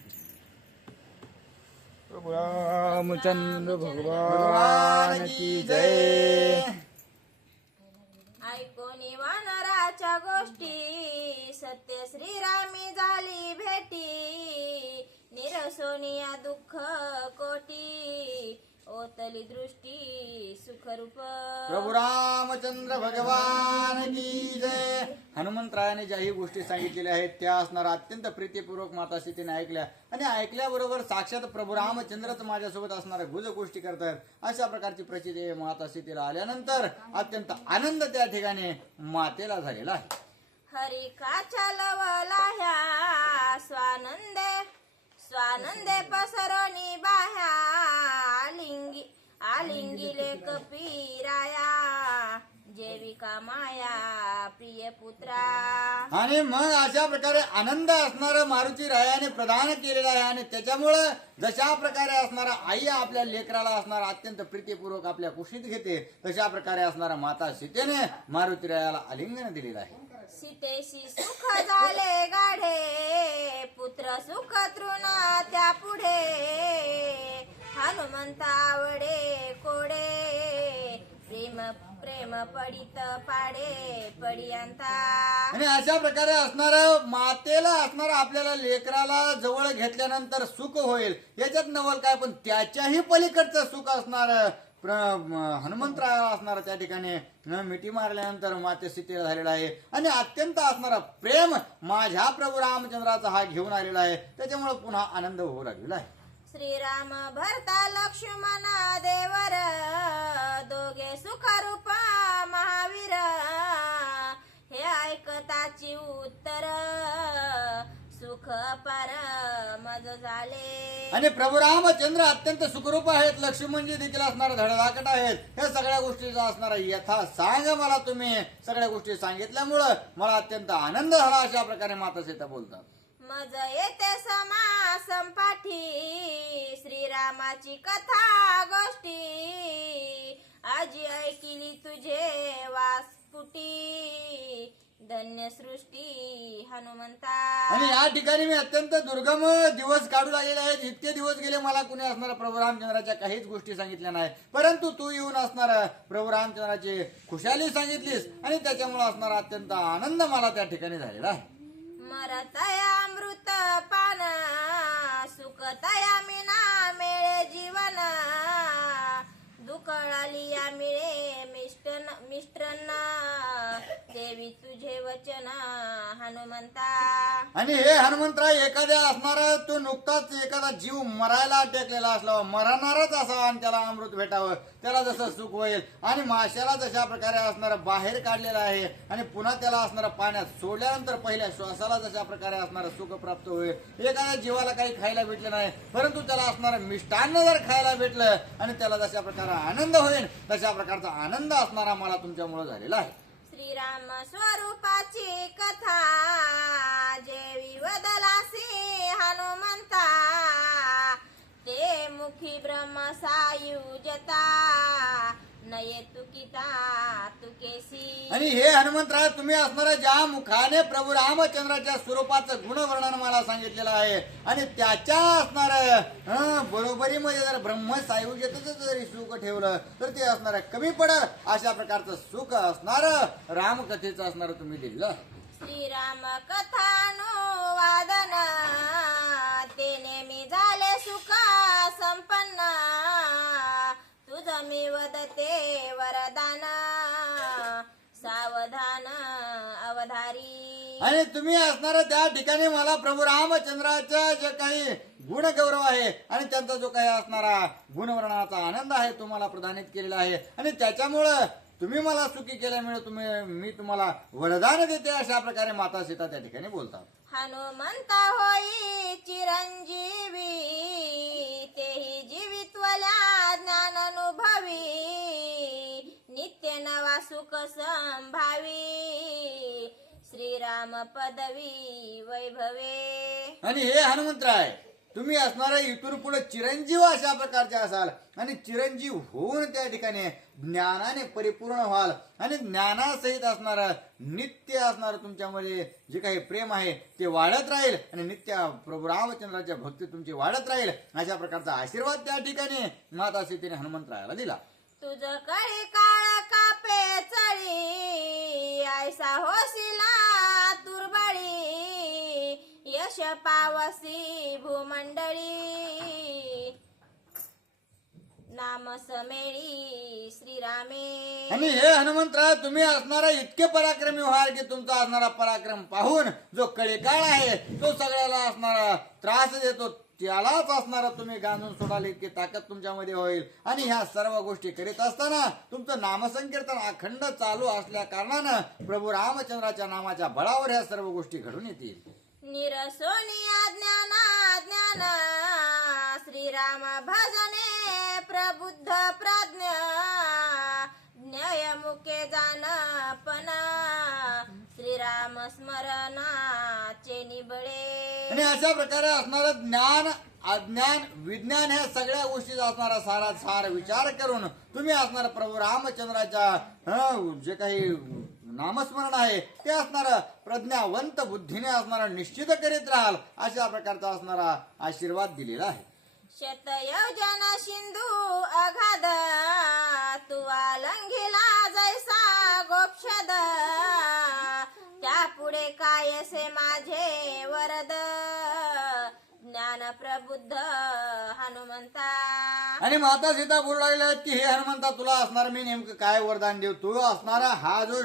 प्रभु रामचंद्र भगवान की जय. ऐकोनी वानराच्या गोष्टी सत्य श्रीरामी झाली भेटी. निरसोनिया दुःख कोटी ओतली दृष्टी सुखरूप. प्रभू रामचंद्र भगवान की जय. हनुमंतरायाने ज्याही गोष्टी सांगितलेल्या आहेत त्या असणार अत्यंत प्रीतीपूर्वक माता सीतेने ऐकल्या आणि ऐकल्याबरोबर साक्षात प्रभू रामचंद्रच माझ्यासोबत असणाऱ्या गुज गोष्टी करतात अशा प्रकारची प्रचिती माता सीतेला आल्यानंतर अत्यंत आनंद त्या ठिकाणी मातेला झालेला आहे. हरिकाच्या लवला ह्या स्वानंदे पसरोनी बाह्या. आलिंगिले कपिराया जेविका माया प्रिय पुत्रा. आणि मग अशा प्रकारे आनंद असणारं मारुती रायाने प्रदान केलेला आहे आणि त्याच्यामुळं जशा प्रकारे असणारा आई आपल्या लेकराला असणारा अत्यंत प्रीतीपूर्वक आपल्या कुशीत घेते तशा प्रकारे असणारा माता सीतेने मारुती रायाला आलिंगन दिलेलं आहे. सीतेशी सुख झाले गाढे पुत्र सुख तृण त्या पुढे. हनुमंत आवडे कोडे प्रेम पडित पाडे पडियांता. आणि अशा प्रकारे असणारं मातेला असणारं आपल्याला लेकराला जवळ घेतल्यानंतर सुख होईल याच्यात नवल काय, पण त्याच्याही पलीकडचं सुख असणार हनुमंतरायाला असणार त्या ठिकाणी मिठी मारल्यानंतर माते सीतेला झालेला आहे. आणि अत्यंत असणारा प्रेम माझ्या प्रभू रामचंद्राचा हा घेऊन आलेला आहे. त्याच्यामुळे पुन्हा आनंद होऊ लागलेला आहे. श्रीराम भरता लक्ष्मण देवर दोघे सुखरूपा महावीर. हे ऐकताची उत्तर सुख पार मज झाले. आणि प्रभू रामचंद्र अत्यंत सुखरूप आहेत, लक्ष्मणजी देखील असणार धडधाकट आहेत. हे सगळ्या गोष्टीचा असणारा यथा सांग मला तुम्ही सगळ्या गोष्टी सांगितल्यामुळं मला अत्यंत आनंद झाला अशा प्रकारे माता सीता बोलतात. मज येते समा संपाठी श्रीरामाची कथा गोष्टी. आजी ऐकिली तुझे वासपुटी धन्य सृष्टी हनुमंता. आणि या ठिकाणी मी अत्यंत दुर्गम दिवस काढू लागलेले आहेत. इतके दिवस गेले मला कुणी असणारा प्रभू रामचंद्राच्या काहीच गोष्टी सांगितल्या नाही, परंतु तू येऊन असणारा प्रभू रामचंद्राची खुशाली सांगितलीस आणि त्याच्यामुळे असणारा अत्यंत आनंद मला त्या ठिकाणी झालेला आहे. मरतया अमृत पान सुखतया मिना मिळे जीवन. दुकळालिया मिळे मिष्टन देवी तुझे वचन हनुमंता. आणि हे हनुमंतराय एखाद्या असणारा तो नुकताच एखादा जीव मरायला टेकलेला असला मरणारच असावा आणि त्याला अमृत भेटावं त्याला जसं सुख होईल. आणि माशाला जशा प्रकारे असणारं बाहेर काढलेलं आहे आणि पुन्हा त्याला असणारं पाण्यात सोडल्यानंतर पहिल्या श्वासाला जशा प्रकारे असणारं सुख प्राप्त होईल. एखाद्या जीवाला काही खायला भेटलं नाही परंतु त्याला असणारं मिष्टान्न जर खायला भेटलं आणि त्याला जशा प्रकारे आनंद होईल तशा प्रकारचा आनंद असणारा मला तुमच्यामुळे झालेला आहे. श्रीराम स्वरूपाची कथा जेवी वदलासी हनुमंता. ते मुखी ब्रह्म सायुजता नये तुकिता तुकेसी. आणि हे हनुमंतराय तुम्ही असणाऱ्या ज्या मुखाने प्रभू रामचंद्राच्या स्वरूपाचं गुणवर्णन मला सांगितलेलं आहे आणि त्याच्या असणार बरोबरीमध्ये जर ब्रह्मसायुज्यतेचं जरी सुख ठेवलं तर ते असणार कमी पडल अशा प्रकारचं सुख असणार रामकथेचं असणार तुम्ही दिलं. श्रीराम कथानुवादन ते नेहमी झाले सुख संपन्न. तुझ मी वदते वरदान सावधान अवधारी. आणि तुम्ही असणारा त्या ठिकाणी मला प्रभू रामचंद्राच्या जे काही गुणगौरव आहे आणि त्यांचा जो काही असणारा गुणवर्णनाचा आनंद आहे तुम्हाला प्रदानित केलेला आहे आणि त्याच्यामुळं तुम्ही मला सुखी केल्यामुळे मी तुम्हाला वरदान देते, अशा प्रकारे माता सीता त्या ठिकाणी बोलतात. हनुमंता होई चिरंजीवी, तेही जीवित्वल्या ज्ञानानुभवी, नित्य नवा सुख संभावी, श्रीराम पदवी वैभवे. आणि हे हनुमंतराय तुम्ही असणारा इथून पुढे चिरंजीव अशा प्रकारचे असाल आणि चिरंजीव होऊन त्या ठिकाणी ज्ञानाने परिपूर्ण व्हाल आणि ज्ञानासहित असणारं नित्य असणारं तुमच्यामध्ये जे काही प्रेम आहे ते वाढत राहील आणि नित्य प्रभू रामचंद्राच्या भक्ती तुमची वाढत राहील, अशा प्रकारचा आशीर्वाद त्या ठिकाणी माता सीतेने हनुमंतरायाला दिला. तुझ कळी काळ कापे चळी, ऐसा होशिला तुरबळी, यश पावसी भूमंडळी, नाम समेळी श्रीरामे. आणि हे हनुमंतराय तुम्ही असणारा इतके पराक्रमी व्हाल की तुमचा असणारा पराक्रम पाहून जो कळीकाळ आहे तो सगळ्याला असणारा त्रास देतो त्यालाच असणारा तुम्ही गांजून सोडाल इतकी ताकद तुमच्यामध्ये होईल. आणि ह्या सर्व गोष्टी करीत असताना तुमचं नामसंकीर्तन अखंड चालू असल्या कारणानं प्रभू रामचंद्राच्या नामाच्या बळावर ह्या सर्व गोष्टी घडून येतील. निरसोनी ज्ञान श्रीराम भजने प्रबुद्ध प्रज्ञा, ज्ञेयमुखे जाणपण श्रीराम स्मरणाचे निबळे. आणि अशा प्रकारे असणारं ज्ञान अज्ञान विज्ञान ह्या सगळ्या गोष्टीचा असणारा सारासार विचार करून तुम्ही असणार प्रभू रामचंद्राच्या जे काही नामस्मरण आहे ते असणारं प्रज्ञावंत बुद्धीने असणारा निश्चित करीत राहाल, अशा प्रकारचा असणारा आशीर्वाद दिलेला आहे. शतयोजन सिंधू अगाध, तुवा लंघिला जैसा गोपशद, त्या पुढे कायसे माझे वरद, ज्ञान प्रबुद्ध हनुमंता. आणि माता सीता बोलू लागल्या की हे हनुमंता तुला असणार मी नेमकं काय वरदान देऊ. तू असणारा हा जो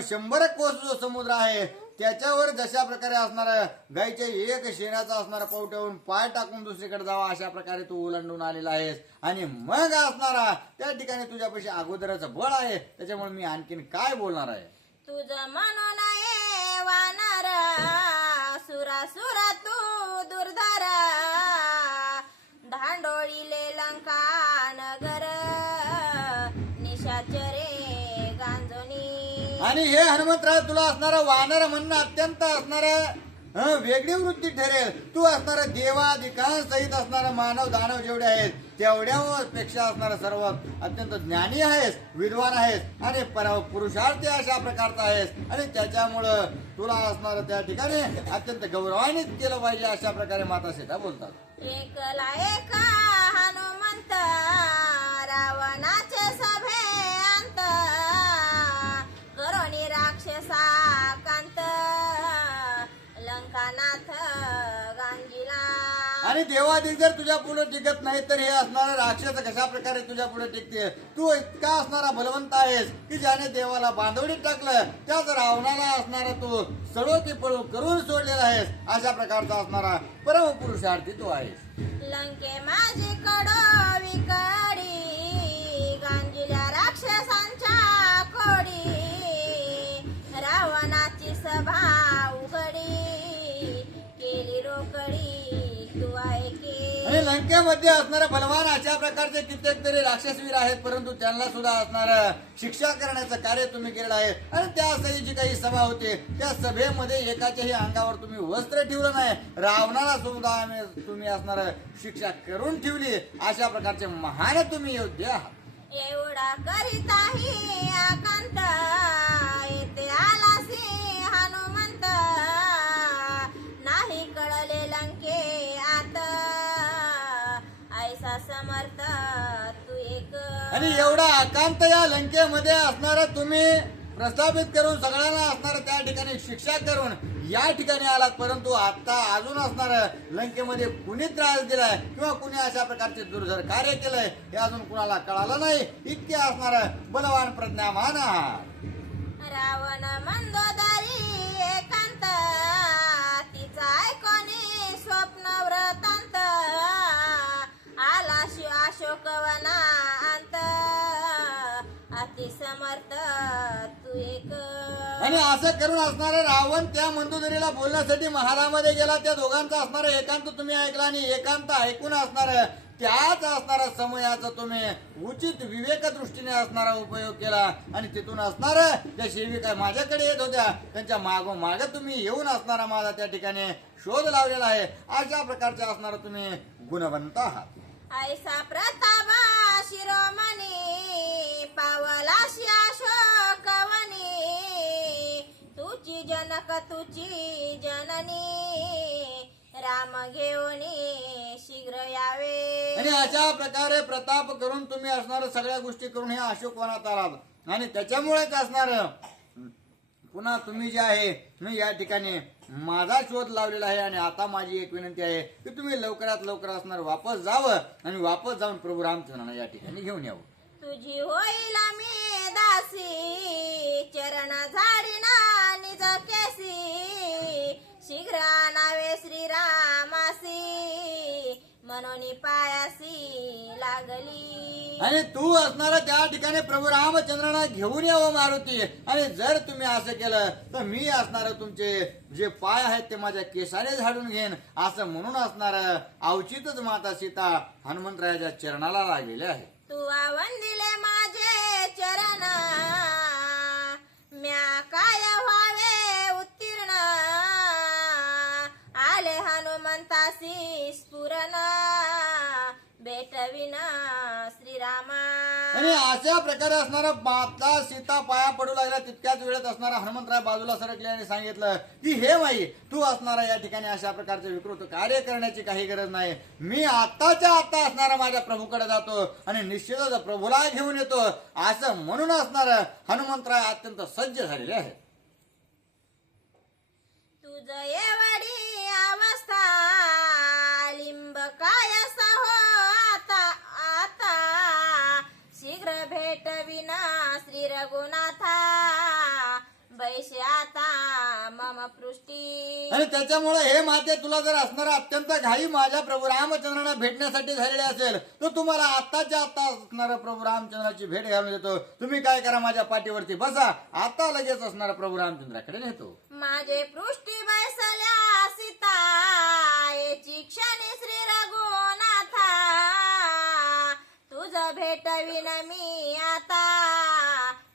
100 कोस जो समुद्र आहे त्याच्यावर जशा प्रकारे असणारा गायच्या एक शेणाचा असणारा पावट्यावरून पाय टाकून दुसरीकडे जावा अशा प्रकारे तू ओलांडून आलेला आहेस. आणि मग असणारा त्या ठिकाणी तुझ्यापाशी अगोदरच बळ आहे, त्याच्यामुळे मी आणखीन काय बोलणार आहे. तुझ म्हणून ये वानर, सुरासुर तू दुर्धर, धांडोळीले लंका नगर, निशाचरे गांजोनी. आणि हे हनुमंतराव तुला असणारा वानर म्हणणं अत्यंत असणारं वेगळी वृत्ती ठरेल. तू असणारा देवाधिकांसहित असणारा मानव दानव जेवढे आहेत तेवढ्यापेक्षा असणारा सर्व अत्यंत ज्ञानी आहेस, विद्वान आहेस आणि पुरुषार्थी अशा प्रकारचा आहेस. आणि त्याच्यामुळं तुला असणारं त्या ठिकाणी अत्यंत गौरवान्वित केलं पाहिजे, अशा प्रकारे माता सीता बोलतात. एकला एक हनुमंत, रावणाचे सभे अंत, करोनी राक्षसा कांत, लंकानाथ गांजीला. आणि देवाधिक जर तुझ्या पुढे टिकत नाही तर हे असणारे राक्षस कशा प्रकारे तुझ्या पुढे टिकते. तू इतका असणारा बलवंत आहेस की ज्याने देवाला बांधवडीत टाकलं, त्याच रावणाला असणारा तू सडो की पळू करून सोडलेला आहेस, अशा प्रकारचा असणारा परम पुरुषार्थी तू आहेस. लंके माझी कडो विकडी, गांजिल्या राक्षसांच्या कोडी, रावणाची सभा उघडी, केली रोकडी तू ऐके. आणि लंकेमध्ये असणारे बलवान अशा प्रकारचे कित्येक तरी राक्षसवीर आहेत, परंतु त्यांना सुद्धा असणार शिक्षा करण्याचं कार्य तुम्ही केलेलं आहे. आणि त्या सही जी काही सभा होते त्या सभेमध्ये एकाच्याही अंगावर तुम्ही वस्त्र ठेवलं नाही, रावणाला सुद्धा तुम्ही असणार शिक्षा करून ठेवली, अशा प्रकारचे महान तुम्ही योद्धे आहात. एवढा करीताही आकांत, येथे आलासी हनुमंत, नाही कळले लंके आत, ऐसा समर्थ तू एक. आणि एवढा आकांत या लंकेमध्ये असणारा तुम्ही प्रस्थापित करून सगळ्यांना असणार त्या ठिकाणी शिक्षा करून या ठिकाणी आलात, परंतु आता अजून असणार लंकेमध्ये कुणी त्रास दिलाय किंवा कुणी अशा प्रकारचे दुर्धर कार्य केलंय हे अजून कुणाला कळालं नाही, इतके असणार बलवान प्रज्ञामान आहात. रावण मंदोदरी एकांत, अशोकवना अंत अति समर्थ तू एक. आणि असं करून असणारा रावण त्या मंदोदरीला बोलण्यासाठी महालामध्ये गेला. त्या दोघांचा असणारा एकांत तुम्ही ऐकला आणि एकांत ऐकून असणार त्याच असणारा समयाचा तुम्ही उचित विवेक दृष्टीने असणारा उपयोग केला आणि तिथून असणार त्या सेविका माझ्याकडे येत होत्या त्यांच्या माग तुम्ही येऊन असणारा माझा त्या ठिकाणी शोध लावलेला आहे. अशा प्रकारचे असणारा तुम्ही गुणवंत आहात. ऐसा प्रतापा शिरोमणी पावलाशी अशोकवनी तुची जनक तुची जननी राम घेऊनी शीघ्र यावे. आणि अशा प्रकारे प्रताप करून तुम्ही असणार सगळ्या गोष्टी करून हे अशोकवनात आलात आणि त्याच्यामुळेच असणार पुन्हा तुम्ही जे आहे मी या ठिकाणी माझा शोध लावलेला आहे. आणि आता माझी एक विनंती आहे की तुम्ही लवकरात लवकर असणार वापस जावं आणि वापस जाऊन प्रभू रामचंद्रांना या ठिकाणी घेऊन यावं. तुझी होईल मी दासी चरण झाडीना निज केसी शीघ्र आणावे श्रीरामासी म्हणून पायासी लागली. आणि तू असणारा त्या ठिकाणी प्रभू रामचंद्रांना घेऊन यावं मारुती. आणि जर तुम्ही असं केलं तर मी असणार तुमचे जे पाय आहेत ते माझ्या केसाने झाडून घेईन असं म्हणून असणार अवचितच माता सीता हनुमंतरायाच्या चरणाला लागलेले आहे. तू वंदिले माझे चरण म्या काय व्हावे उत्तीर्ण आले हनुमंतासी स्फुरण भेटविन श्रीरामा. आणि अशा प्रकारे असणारा माता सीता पाया पडू लागला. तितक्याच वेळेत असणारा हनुमंतराय बाजूला सरकले आणि सांगितलं की हे माई तू असणारा या ठिकाणी अशा प्रकारचे विकृत कार्य करण्याची काही गरज नाही. मी आत्ताच्या आत्ता असणारा माझ्या प्रभूकडे जातो आणि निश्चितच प्रभूला घेऊन येतो असं म्हणून असणार हनुमंतराय अत्यंत सज्ज झालेले आहे. तुझ एवढी अवस्था लिंब काय हो आता आता शीघ्र भेटविना श्री रघुनाथा बैसे आता मम पृष्टी. आणि त्याच्यामुळे हे माते तुला जर असणारा अत्यंत घाई माझ्या प्रभू रामचंद्रांना भेटण्यासाठी झालेले असेल तर तुम्हाला आत्ताच्या आत्ता असणारा प्रभू रामचंद्राची भेट घालून देतो. तुम्ही काय करा माझ्या पाठीवरती बसा. आता लगेच असणारा प्रभू रामचंद्राकडे नेतो. माझे पृष्टी बैसल्या सीता याची क्षणी श्री रघुनाथा तुझ भेटविन मी आता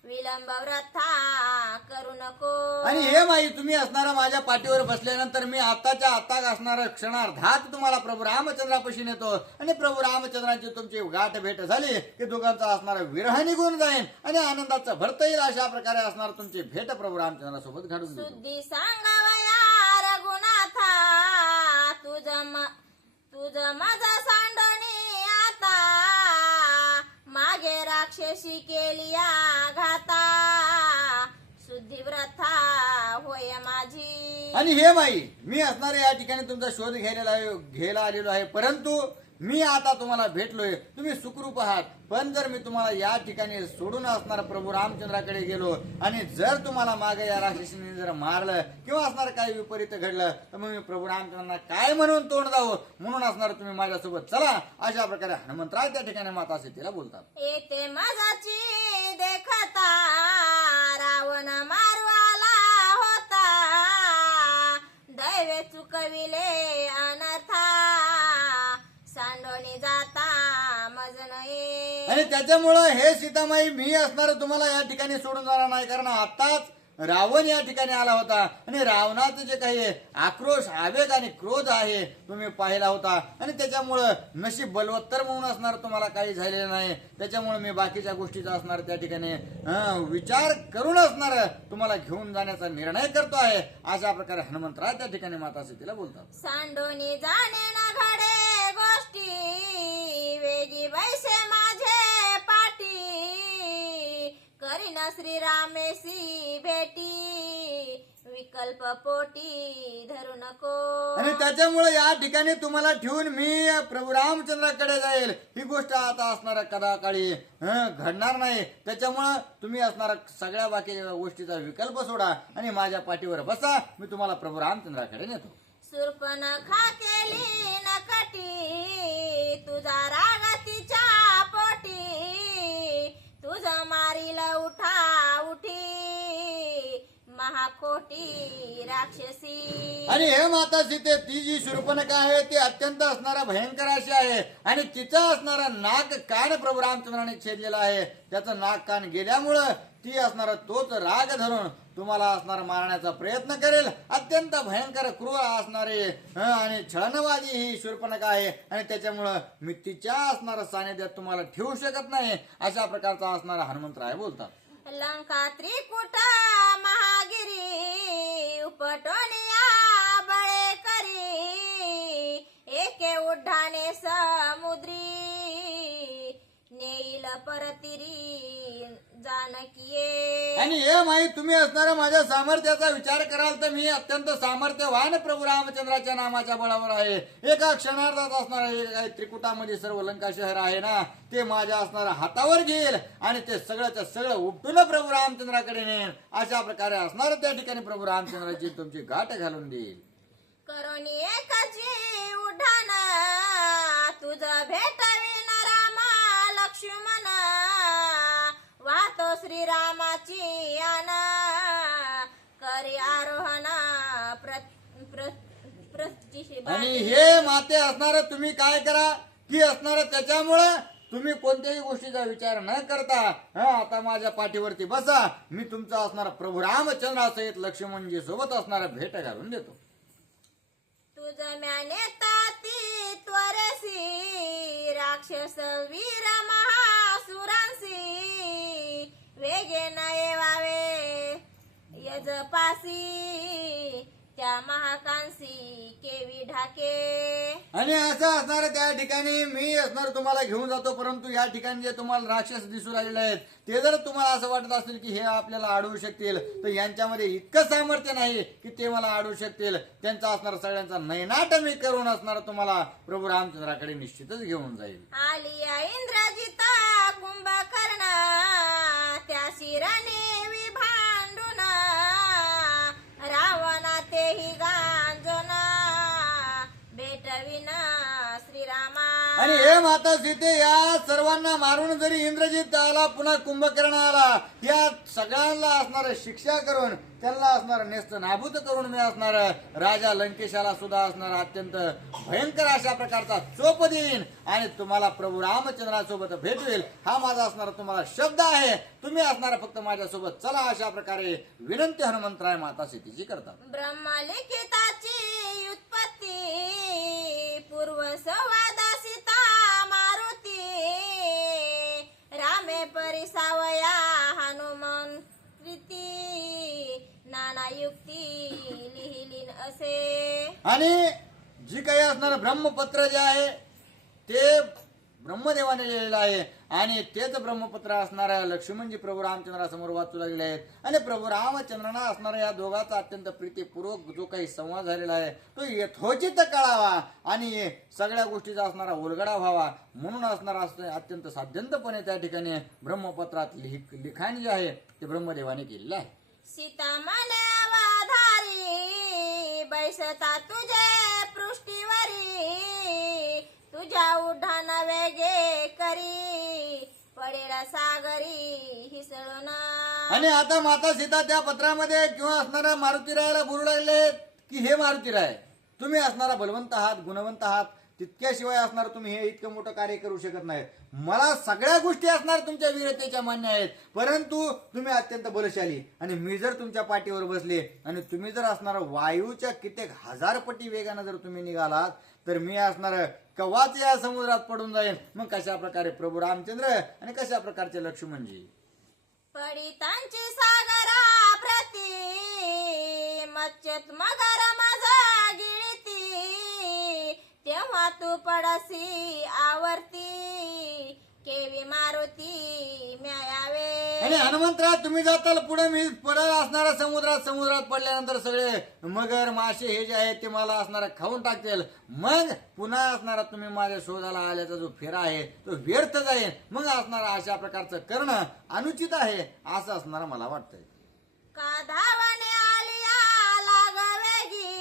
विलंब व्रथा करू नको. आणि हे माई तुम्ही असणारा माझ्या पाठीवर बसल्यानंतर मी आताच्या आता असणारा क्षणार्धात तुम्हाला प्रभू रामचंद्रापाशी नेतो. आणि प्रभू रामचंद्रांची तुमची गाठ भेट झाली की दोघांचा असणारा विरह निघून जाईल आणि आनंदाचं भरत येईल. अशा प्रकारे असणार तुमची भेट प्रभू रामचंद्रासोबत घडून देतो. सुद्धी सांगावया रघुनाथा तुझ माझा सांडणी आता मागे राक्षसी केली घाता शुद्धी व्रथा होय माझी. आणि हे माई मी असणारे या ठिकाणी तुमचा शोध घ्यायला आलेलो आहे. परंतु मी आता तुम्हाला भेटलोय तुम्ही सुखरूप आहात. पण जर मी तुम्हाला या ठिकाणी सोडून असणार प्रभू रामचंद्राकडे गेलो आणि जर तुम्हाला मागे या राक्षसीने जर मारलं किंवा असणार काही विपरीत घडलं तर मग मी प्रभू रामचंद्रांना काय म्हणून तोंड द्यावं. म्हणून असणार तुम्ही माझ्यासोबत चला. अशा प्रकारे हनुमंतराय त्या ठिकाणी माता सीतेला बोलतात. येते माझाची देखता रावण मारवाला होता दैवे चुकविले अनर्था सांडोनी जाता मज नये. आणि त्याच्यामुळं हे सीतामाई मी असणार तुम्हाला या ठिकाणी सोडून जाणार नाही. कारण आताच रावण या ठिकाणी आला होता आणि रावणाचं जे काही आक्रोश आवेग आणि क्रोध आहे तुम्ही पाहिला होता. आणि त्याच्यामुळं नशीब बलवत्तर म्हणून असणार तुम्हाला काही झालेलं नाही. त्याच्यामुळे मी बाकीच्या गोष्टीचा असणार त्या ठिकाणी विचार करून असणार तुम्हाला घेऊन जाण्याचा निर्णय करतो आहे. अशा प्रकारे हनुमंतराय त्या ठिकाणी माता सीतेला बोलतात. सांडोनी जाणे ना घडे गोष्टी वेगी बैसे माझे पाटी करीन श्रीरामेसी भेटी विकल्प पोटी धरू नको. आणि त्याच्यामुळे या ठिकाणी तुम्हाला ठेवून मी प्रभू रामचंद्राकडे जाईल ही गोष्ट आता असणार कदा काळी घडणार नाही. त्याच्यामुळं तुम्ही असणारा सगळ्या बाकी गोष्टीचा विकल्प सोडा आणि माझ्या पाठीवर बसा. मी तुम्हाला प्रभू रामचंद्राकडे नेतो. सुर्पनखा केली नकटी तुझा राग तिच्या पोटी तुझ मारील उठा उठी महाकोटी राक्षसी. आणि हे माता सीते, ती जी शूर्पणखा आहे ती अत्यंत असणारा भयंकर अशी आहे आणि तिचा असणारा नाक कान प्रभू रामचंद्राने छेदलेला आहे. त्याचं नाक कान गेल्यामुळं ती असणारा तोच राग धरून तुम्हाला असणार मारण्याचा प्रयत्न करेल. अत्यंत भयंकर क्रूर असणारे आणि छळणवादी ही शूर्पणखा आहे आणि त्याच्यामुळं मी तिच्या असणारा सानिध्यात तुम्हाला ठेवू शकत नाही, अशा प्रकारचा असणारा हनुमंतराय बोलतात. लंका त्रिकुट महागिरी उपटोनिया बळे करी एके उड्डाणे समुद्री नेईल परतिरी जानकीये. आणि हे माहीत तुम्ही असणाऱ्या माझ्या सामर्थ्याचा विचार कराल तर मी अत्यंत सामर्थ्यवान प्रभू रामचंद्राच्या नामाच्या बळावर आहे. एका क्षणार्धात असणारा त्रिकुटामध्ये सर्व लंका शहर आहे ना, ते माझ्या असणाऱ्या हातावर घेईल आणि ते सगळ्याचं सगळं उपटून प्रभू रामचंद्राकडे नेईल. अशा प्रकारे असणार त्या ठिकाणी प्रभू रामचंद्राची तुमची गाठ घालून देईल. करोनी एकाची उड्डाण तुझं भेटवीन रामा लक्ष्मण वाहतो श्रीरामाची आना करी आरोहण आणि हे माते असणार तुम्ही काय करा की असणार त्याच्यामुळं तुम्ही कोणत्याही गोष्टीचा विचार न करता आता माझ्या पाठीवरती बसा. मी तुमचा असणारा प्रभू रामचंद्रासहित लक्ष्मणजी सोबत असणारा भेट घालून देतो. तुझ म्याने ताती त्वरसी राक्षस वीर महासुरांसी वेगे नये वावे यजपासी त्या महाकांसी केवी ढाके. आणि असं असणार त्या ठिकाणी मी असणार तुम्हाला घेऊन जातो, परंतु या ठिकाणी जे तुम्हाला राक्षस दिसू लागलेले आहेत ते जर तुम्हाला असं वाटत असेल की हे आपल्याला अडवू शकतील तर यांच्यामध्ये इतकं सामर्थ्य नाही की ते मला अडवू शकतील. त्यांचा असणार सगळ्यांचा नैनाट मी करून असणार तुम्हाला प्रभू रामचंद्राकडे निश्चितच घेऊन जाईल. आलिया इंद्रजिता कुंभकर्ण त्या शिरणे विभांडून रावणा तेही गांजोना भेटविना श्रीरामा. आणि हे माता सीते, या सर्वांना मारून जरी इंद्रजित आला पुन्हा कुंभकर्ण आला, या सगळ्यांना असणार शिक्षा करून त्यांना असणार नेस्त नाबूत करून मी असणार राजा लंकेशाला सुद्धा असणार अत्यंत भयंकर अशा प्रकारचा चोप देईन आणि तुम्हाला प्रभू रामचंद्रासोबत भेटवेल. हा माझा असणार तुम्हाला शब्द आहे. तुम्ही असणार फक्त माझ्यासोबत चला, अशा प्रकारे विनंती हनुमंतराय माता सीतेची करतात. ब्रह्मलिखिताची उत्पत्ती पूर्व संवादा सीता मारुती रामे परिसावया हनुमान कृती नाना युक्ती लिहिलीन असे. आणि जी काही असणार ब्रह्मपत्र जे आहे ते ब्रह्मदेवाने लिहिलेलं आहे आणि तेच ब्रह्मपत्र असणाऱ्या लक्ष्मणजी प्रभू रामचंद्रासमोर वाचू लागले आहेत. आणि प्रभू रामचंद्रांना असणारा या दोघांचा अत्यंत प्रीतीपूर्वक जो काही संवाद झालेला आहे तो यथोचित कळावा आणि सगळ्या गोष्टीचा असणारा उलगडा व्हावा म्हणून असणारा अत्यंत साध्यंतपणे त्या ठिकाणी ब्रह्मपत्रात लिखाण जे आहे ते ब्रह्मदेवाने केलेलं आहे. सीता मने अवधारी बैसता तुझे पृष्ठीवरी तुझ्या उड्डाण वेगे करी पडेल सागरी हिसळून. आणि आता माता सीता त्या पत्रामध्ये किंवा असणाऱ्या मारुतीरायाला बोलू लागले की हे मारुतीराय, तुम्ही असणारा बलवंत आहात, गुणवंत आहात, तितक्याशिवाय असणार तुम्ही हे इतकं मोठं कार्य करू शकत नाही. मला सगळ्या गोष्टी असणार तुमच्या वीरतेच्या मान्य आहेत, परंतु तुम्ही अत्यंत बलशाली आणि मी जर तुमच्या पाठीवर बसले आणि तुम्ही जर असणार वायूच्या कित्येक हजार पटी वेगानं जर तुम्ही निघालात तर मी असणार कवाच या समुद्रात पडून जाईल. मग कशा प्रकारे प्रभू रामचंद्र आणि कशा प्रकारचे लक्ष्मणजी पडितांची सागरा प्रती मच्चत मगर माझा गिळती तेव्हा तू पडसी आवर्ती केवी मारुती म्यायावे. आणि हनुमंतराव तुम्ही जाताल पुढे मी पडल असणारा समुद्रात पडल्यानंतर सगळे मगर मासे हे जे आहेत ते मला असणारा खाऊन टाकतील. मग पुन्हा असणारा तुम्ही माझ्या शोधाला आल्याचा जो फेरा आहे तो व्यर्थ जाईल. मग असणारा अशा प्रकारचं करणं अनुचित आहे असं असणारा मला वाटतंय. का धावणे आलिया लागवेगी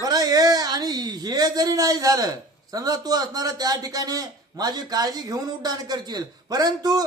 बरं हे आणि हे जरी नाही झालं, समजा तू असणार त्या ठिकाणी माझी काळजी घेऊन उड्डाण करशील, परंतु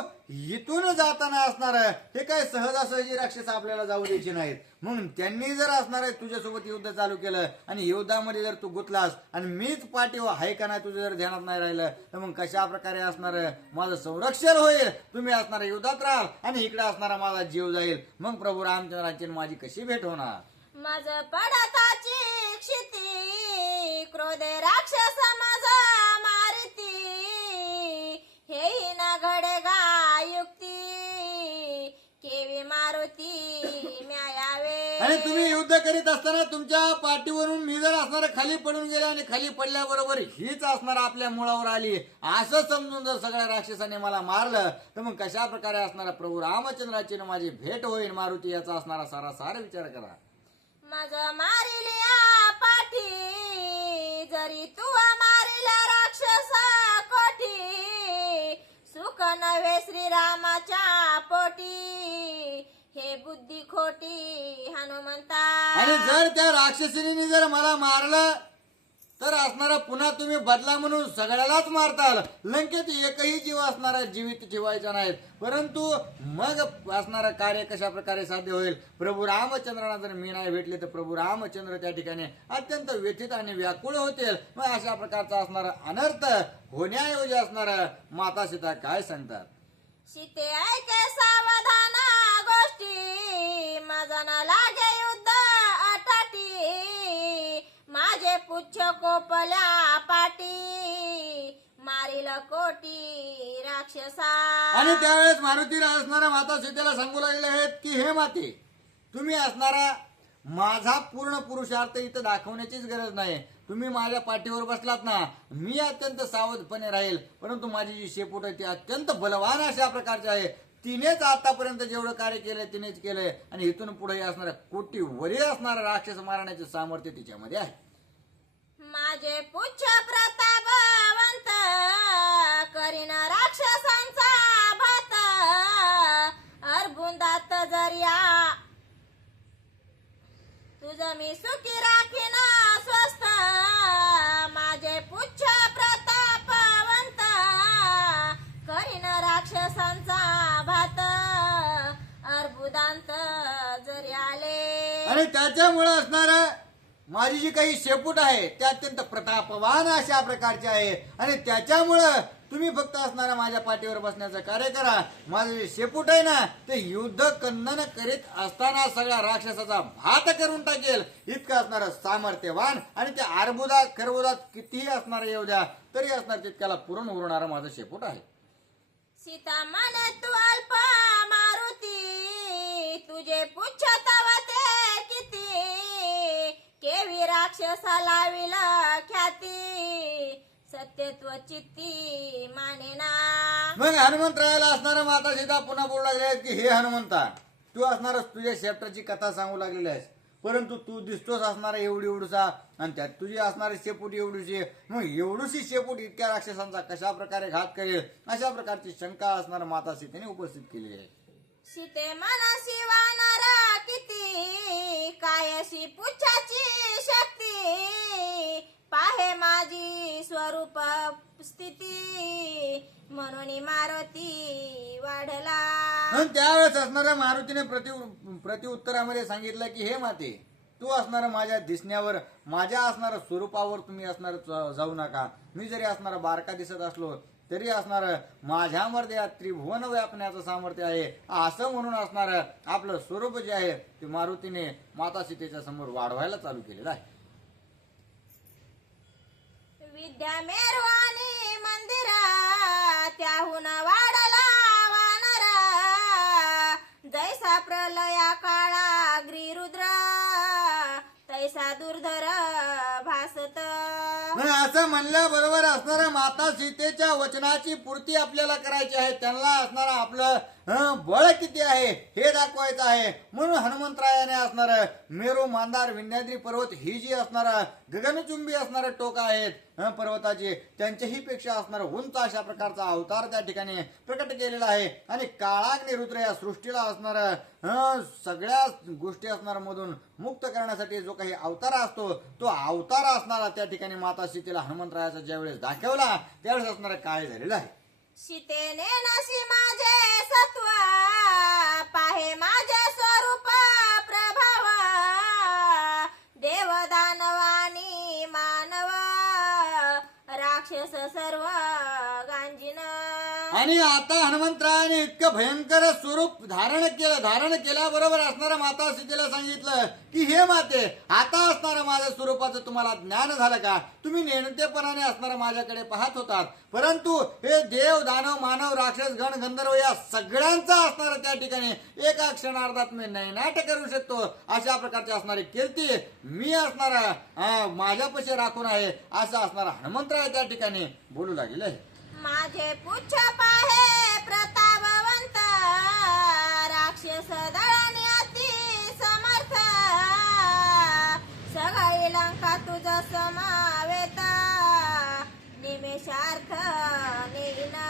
इथून जाताना असणार हे काय सहजासहजी राक्षस आपल्याला जाऊ द्यायचे नाहीत. म्हणून त्यांनी जर असणार तुझ्यासोबत युद्ध चालू केलं आणि युद्धामध्ये जर तू गुंतलास आणि मीच पाठीवर आहे का नाही तुझं जर ध्यानात नाही राहिलं, तर मग कशा प्रकारे असणार माझं संरक्षण होईल. तुम्ही असणार युद्धात राहाल आणि इकडे असणारा माझा जीव जाईल. मग प्रभू रामचंद्राची माझी कशी भेट होणार. मज पडताची क्षिती क्रोधे राक्षस माझा मारती हे न घडे गा युक्ती केवी मारुती म्यायावे. आणि तुम्ही युद्ध करीत असताना तुमच्या पाठीवरून मी जर असणार खाली पडून गेले आणि खाली पडल्याबरोबर हीच असणार आपल्या मुळावर आली असं समजून जर सगळ्या राक्षसाने मला मारलं, तर मग कशा प्रकारे असणारा प्रभू रामचंद्राची माझी भेट होईल मारुती याचा असणारा सारासार विचार करा. मज मारिल्या पाठी जरी तू मारिला राक्षस कोठी सुख नव्हे श्रीरामाच्या पोटी हे बुद्धी खोटी हनुमंता. आणि जर त्या राक्षसिनी जर मला मारलं तर असणारा पुन्हा तुम्ही बदला म्हणून सगळ्यालाच मारताल. लंकेत एकही जीव असणारा जीवित ठेवायचा नाही. परंतु मग असणारं कार्य कशा प्रकारे साध्य होईल. प्रभू रामचंद्रांना जर मी नाही भेटले तर प्रभू रामचंद्र त्या ठिकाणी अत्यंत व्यथित आणि व्याकुळ होतील. मग अशा प्रकारचा असणारा अनर्थ होण्याऐवजी असणारा माता सीता काय सांगतात. सीते ऐके सावधान गोष्टी माझा न लागे युद्ध अटाटी माझे पुच्छ कोपल्या पाटी मारिल कोटी राक्षसा. आणि त्यावेळेस मारुतीला असणारा माता सीतेला सांगू लागले आहेत की हे माते, तुम्ही असणारा माझा पूर्ण पुरुषार्थ इथं दाखवण्याचीच गरज नाही. तुम्ही माझ्या पाठीवर बसलात ना, मी अत्यंत सावधपणे राहील. परंतु माझी जी शेपूट आहे ती अत्यंत बलवान अशा प्रकारची आहे. तिनेच आतापर्यंत जेवढं कार्य केलंय तिनेच केलंय आणि इथून पुढे असणाऱ्या कोटी वरी असणारा राक्षस मारण्याचे सामर्थ्य तिच्यामध्ये आहे. माझे पुच्छ प्रतापवंत करीन राक्षसांचा भात अर्बुंदात जरिया तुझं मी सुखी राखीन स्वस्थ. माझे पुच्छ प्रतापवंत करीन राक्षसांचा भात अर्बुदांत जरी आले. आणि त्याच्यामुळे असणार माझी जी काही शेपूट आहे ते अत्यंत प्रतापवान अशा प्रकारचे आहे. आणि त्याच्यामुळं तुम्ही फक्त असणारा माझ्या पाठीवर बसण्याचं कार्य करा. माझं जे शेपूट आहे ना ते युद्ध कन्नन करीत असताना सगळ्या राक्षसाचा भात करून टाकेल इतकं असणारं सामर्थ्यवान आणि त्या अर्बुदात खरबुदात कितीही असणार येऊ द्या तरी असणार तितक्याला पुरून उरणारं माझं शेपूट आहे. सीता म्हणे तू अल्प मारुती तुझे पुच्छ तव ते किती केवी राक्षसा लाविल ख्याती सत्यत्व चित्ती मानेना. मग हनुमंतरायाला असणारा माता सीता पुन्हा बोलू लागले आहेत की हे हनुमंता, तू असणार तुझ्या शेपटाची कथा सांगू लागलेली आहेस. परंतु तू दिसतोस असणारा एवढी एवढूसा आणि त्यात तुझी असणारी शेपूट एवढीशी. मग एवढीशी शेपूट इतक्या राक्षसांचा कशा प्रकारे घात करेल अशा प्रकारची शंका असणारा माता सीतेने उपस्थित केली आहे. सीते मनसी वानर किती कायशी पुच्छाची शक्ती पाहे माझी स्वरूप स्थिती म्हणून मारुती वाढला. आणि त्यावेळेस असणाऱ्या मारुतीने प्रत्युत्तरामध्ये सांगितलं की हे माते, तू असणारा माझ्या दिसण्यावर माझ्या असणाऱ्या स्वरूपावर तुम्ही असणार जाऊ नका. मी जरी असणारा बारका दिसत असलो तरी असणार माझ्यामध्ये या त्रिभुवन व्यापण्याचं सामर्थ्य आहे असं म्हणून असणार आपलं स्वरूप जे आहे ते मारुतीने माता सीतेच्या समोर वाढवायला चालू केलेलं आहे. विद्या मेरवानी मंदिर त्याहून वाढला वानर जैसा प्रलया काळा ग्रीरुद्र तैसा दुर्धर भासत. असं म्हणल्याबरोबर असणाऱ्या माता सीतेच्या वचनाची पूर्ती आपल्याला करायची आहे. त्यांना असणारा आपलं बळ किती आहे हे दाखवायचं आहे. म्हणून हनुमंतरायाने असणार मेरू, मांदार, विंध्याद्री पर्वत ही जी असणार गगनचुंबी असणारे टोक आहेत पर्वताचे, त्यांच्याही पेक्षा असणार उंच अशा प्रकारचा अवतार त्या ठिकाणी प्रकट केलेला आहे. आणि काळाग्नी रुद्र या सृष्टीला असणार सगळ्या गोष्टी असणार मधून मुक्त करण्यासाठी जो काही अवतार असतो, तो अवतार असणारा त्या ठिकाणी माता सीतेला हनुमंतरायाचा ज्यावेळेस दाखवला त्यावेळेस असणार काय झालेलं आहे. सीतेने नशी माझे सत्व, पाहे माझे स्वरूप प्रभाव, देव दानवानी मानव, राक्षस सर्व गांजीन. आणि आता हनुमंतरायाने इतकं भयंकर स्वरूप धारण केल्याबरोबर असणाऱ्या माता सीतेला सांगितलं की हे माते, आता असणारं माझ्या स्वरूपाचं तुम्हाला ज्ञान झालं का? तुम्ही नेणतेपणाने असणारं माझ्याकडे पाहत होतात, परंतु हे देव, दानव, मानव, राक्षस, गण, गंधर्व या सगळ्यांचा असणार त्या ठिकाणी एका क्षणार्धात मी नैनाट करू शकतो अशा प्रकारची असणारी कीर्ती मी असणारा माझ्यापाशी राखून आहे असं असणारा हनुमंतराय त्या ठिकाणी बोलू लागले आहे. माझे पुच्छ पाहे प्रतापवंत, राक्षस दळणी अति समर्थ, सगळी लंका तुझ समावेत, निमेषार्थ नेईना.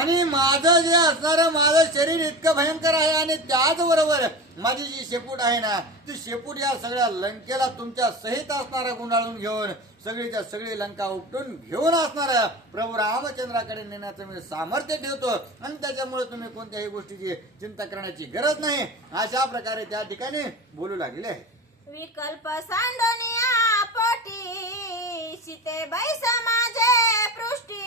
आणि माझं जे असणारं माझं शरीर इतकं भयंकर आहे आणि त्याचबरोबर माझी जी शेपूट आहे ना, ती शेपूट या सगळ्या लंकेला तुमच्या सहित असणारा गुंडाळून घेऊन सगळीच्या सगळी लंका उपटून घेऊन असणारा प्रभू रामचंद्राकडे नेण्याचं मी सामर्थ्य ठेवतो आणि त्याच्यामुळे तुम्ही कोणत्याही गोष्टीची चिंता करण्याची गरज नाही अशा प्रकारे त्या ठिकाणी बोलू लागले आहे. विकल्प सांडोनिया पोटी, सीते बैस माझे पृष्टी,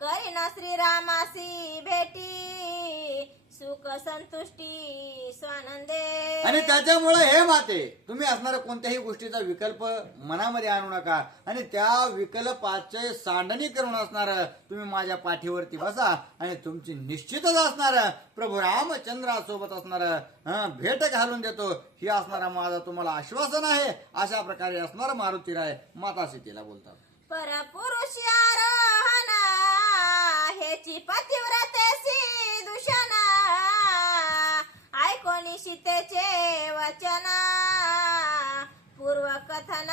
करीन श्रीरामासी भेटी, सुख संतुष्टी स्वानंदे. आणि त्याच्यामुळे हे माते, तुम्ही असणाऱ्या कोणत्याही गोष्टीचा विकल्प मनामध्ये आणू नका आणि त्या विकल्पाचे सांडणी करून असणार तुम्ही माझ्या पाठीवरती बसा आणि तुमची निश्चितच असणार प्रभू रामचंद्रासोबत असणार भेट घालून देतो ही असणारा माझा तुम्हाला आश्वासन आहे. अशा प्रकारे असणार मारुतीराय माता सीतेला बोलतात. परपुरुष आरोहण, हेची पतिव्रतेसी दूषण, ऐकोनी सीतेचे वचन, पूर्वकथन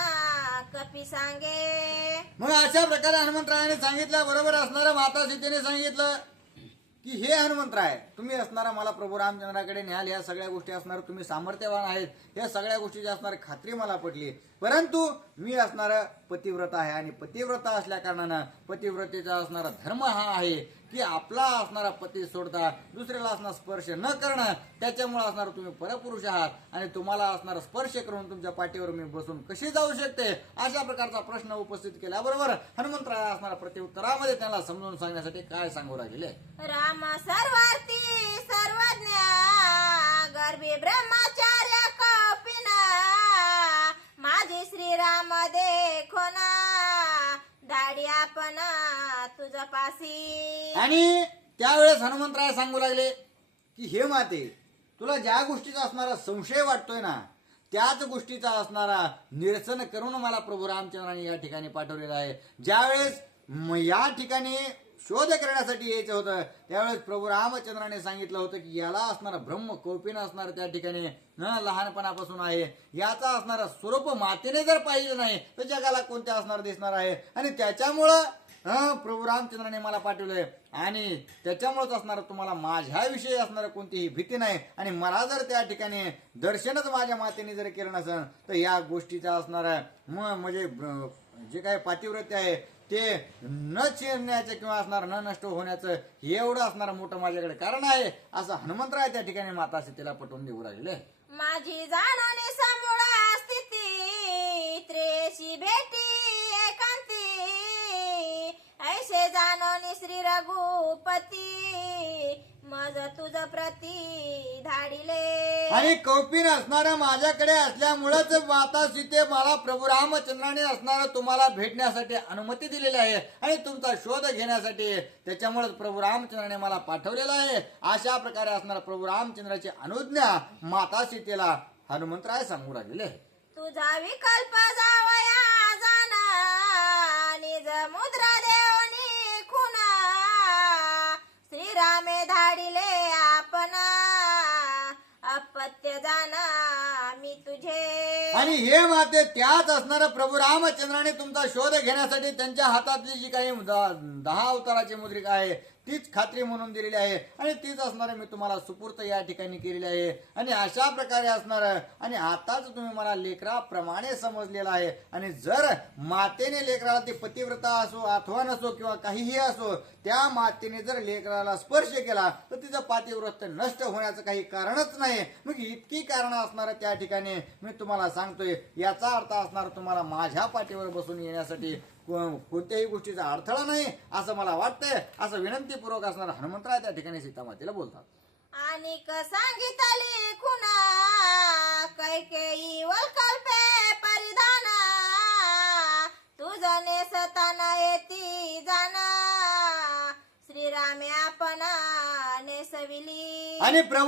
कपी सांगे. मग अशा प्रकारे हनुमंतरायाने सांगितल्याबरोबर असणाऱ्या माता सीतेने सांगितलं की हे हनुमंतराय, तुम्ही असणारा मला प्रभू रामचंद्राकडे न्याल, या सगळ्या गोष्टी असणार तुम्ही सामर्थ्यवान आहेत, या सगळ्या गोष्टीची असणारी खात्री मला पटली, परंतु मी असणार पतिव्रत आहे आणि पतिव्रता असल्या कारणानं पतिव्रतेचा असणारा धर्म हा आहे की आपला असणारा पती सोडता दुसऱ्याला असणार स्पर्श न करणं. त्याच्यामुळे असणार तुम्ही परपुरुष आहात आणि तुम्हाला असणार स्पर्श करून तुमच्या पाठीवर मी बसून कशी जाऊ शकते अशा प्रकारचा प्रश्न उपस्थित केल्याबरोबर हनुमंतराय असणारा प्रत्युत्तरामध्ये त्यांना समजून सांगण्यासाठी काय सांगू लागले. राम सर्वार्थी सर्वज्ञ, गर्भी ब्रह्मचार्य कपिना, माझे श्रीराम देखो ना, दाढी आपण तुझ पासी. आणि त्यावेळेस हनुमंतराय सांगू लागले की हे माते, तुला ज्या गोष्टीचा असणारा संशय वाटतोय ना, त्याच गोष्टीचा असणारा निरसन करून मला प्रभू रामचंद्राने या ठिकाणी पाठवलेला आहे. ज्यावेळेस या ठिकाणी शोध करण्यासाठी यायचं होतं त्यावेळेस प्रभू रामचंद्राने सांगितलं होतं की याला असणारा ब्रह्म कौपिन असणार त्या ठिकाणी लहानपणापासून आहे, याचा असणारा स्वरूप मातेने जर पाहिलं नाही तर जगाला कोणत्या असणार दिसणार आहे. आणि त्याच्यामुळं प्रभू रामचंद्राने मला पाठवलंय आणि त्याच्यामुळेच असणार तुम्हाला माझ्याविषयी असणार कोणतीही भीती नाही. आणि मला जर त्या ठिकाणी दर्शनच माझ्या मातेने जर केलं नसेल तर या गोष्टीचा असणार म्हणजे जे काही पातिव्रत्य आहे ते न चिरण्याचं किंवा असणार न नष्ट होण्याचं एवढं असणार मोठं माझ्याकडे कारण आहे असं हनुमंतराय त्या ठिकाणी माता सीतेला पटवून देऊ लागले. माझी जाणवणी समूळ स्थिती, त्रेशी भेटी एकांती, ऐसे जाणवणी श्री रघुपती, मज तुझ प्रती धाडिले. आणि कौपिन असणारा माझ्याकडे असल्यामुळेच माता सीते मला प्रभू रामचंद्राने असणारा तुम्हाला भेटण्यासाठी अनुमती दिलेली आहे आणि तुमचा शोध घेण्यासाठी त्याच्यामुळे प्रभू रामचंद्राने मला पाठवलेला आहे. अशा प्रकारे असणारा प्रभू रामचंद्राची अनुज्ञा माता सीतेला हनुमंतराय सांगू लागले. तुझा विकल्प जावया जाना, निज मुद्रा देवनी खुना, श्रीरामे धाडिले आपण अपत्य जाना मी तुझे. आणि हे माते त्याच असणाऱ्या प्रभू रामचंद्राने तुमचा शोध घेण्यासाठी त्यांच्या हातातली जी काही 10 अवताराची मुद्रिका आहे तीच खात्री म्हणून दिलेली आहे आणि तीच असणार मी तुम्हाला सुपूर्त या ठिकाणी केलेली आहे. आणि अशा प्रकारे असणार आणि आताच तुम्ही मला लेकराप्रमाणे समजलेला आहे. आणि जर मातेने लेकराला ती पतिव्रता असो अथवा नसो किंवा काहीही असो, त्या मातेने जर लेकराला स्पर्श केला तर तिचं पातिव्रत नष्ट होण्याचं काही कारणच नाही. मग इतकी कारणं असणार त्या ठिकाणी मी तुम्हाला सांगतोय. याचा अर्थ असणार तुम्हाला माझ्या पाठीवर बसून येण्यासाठी कोणत्याही गोष्टीचा अडथळा नाही असं मला वाटतंय. असं विनंतीपूर्वक असणार हनुमंतराय त्या ठिकाणी सीतामातेला बोलतात. आणि सांगितले खुना कैकेयी वल्कल्पे परिधाना तुझने सताना येती जाना श्रीरामे आपण नेसविली. आणि प्रभू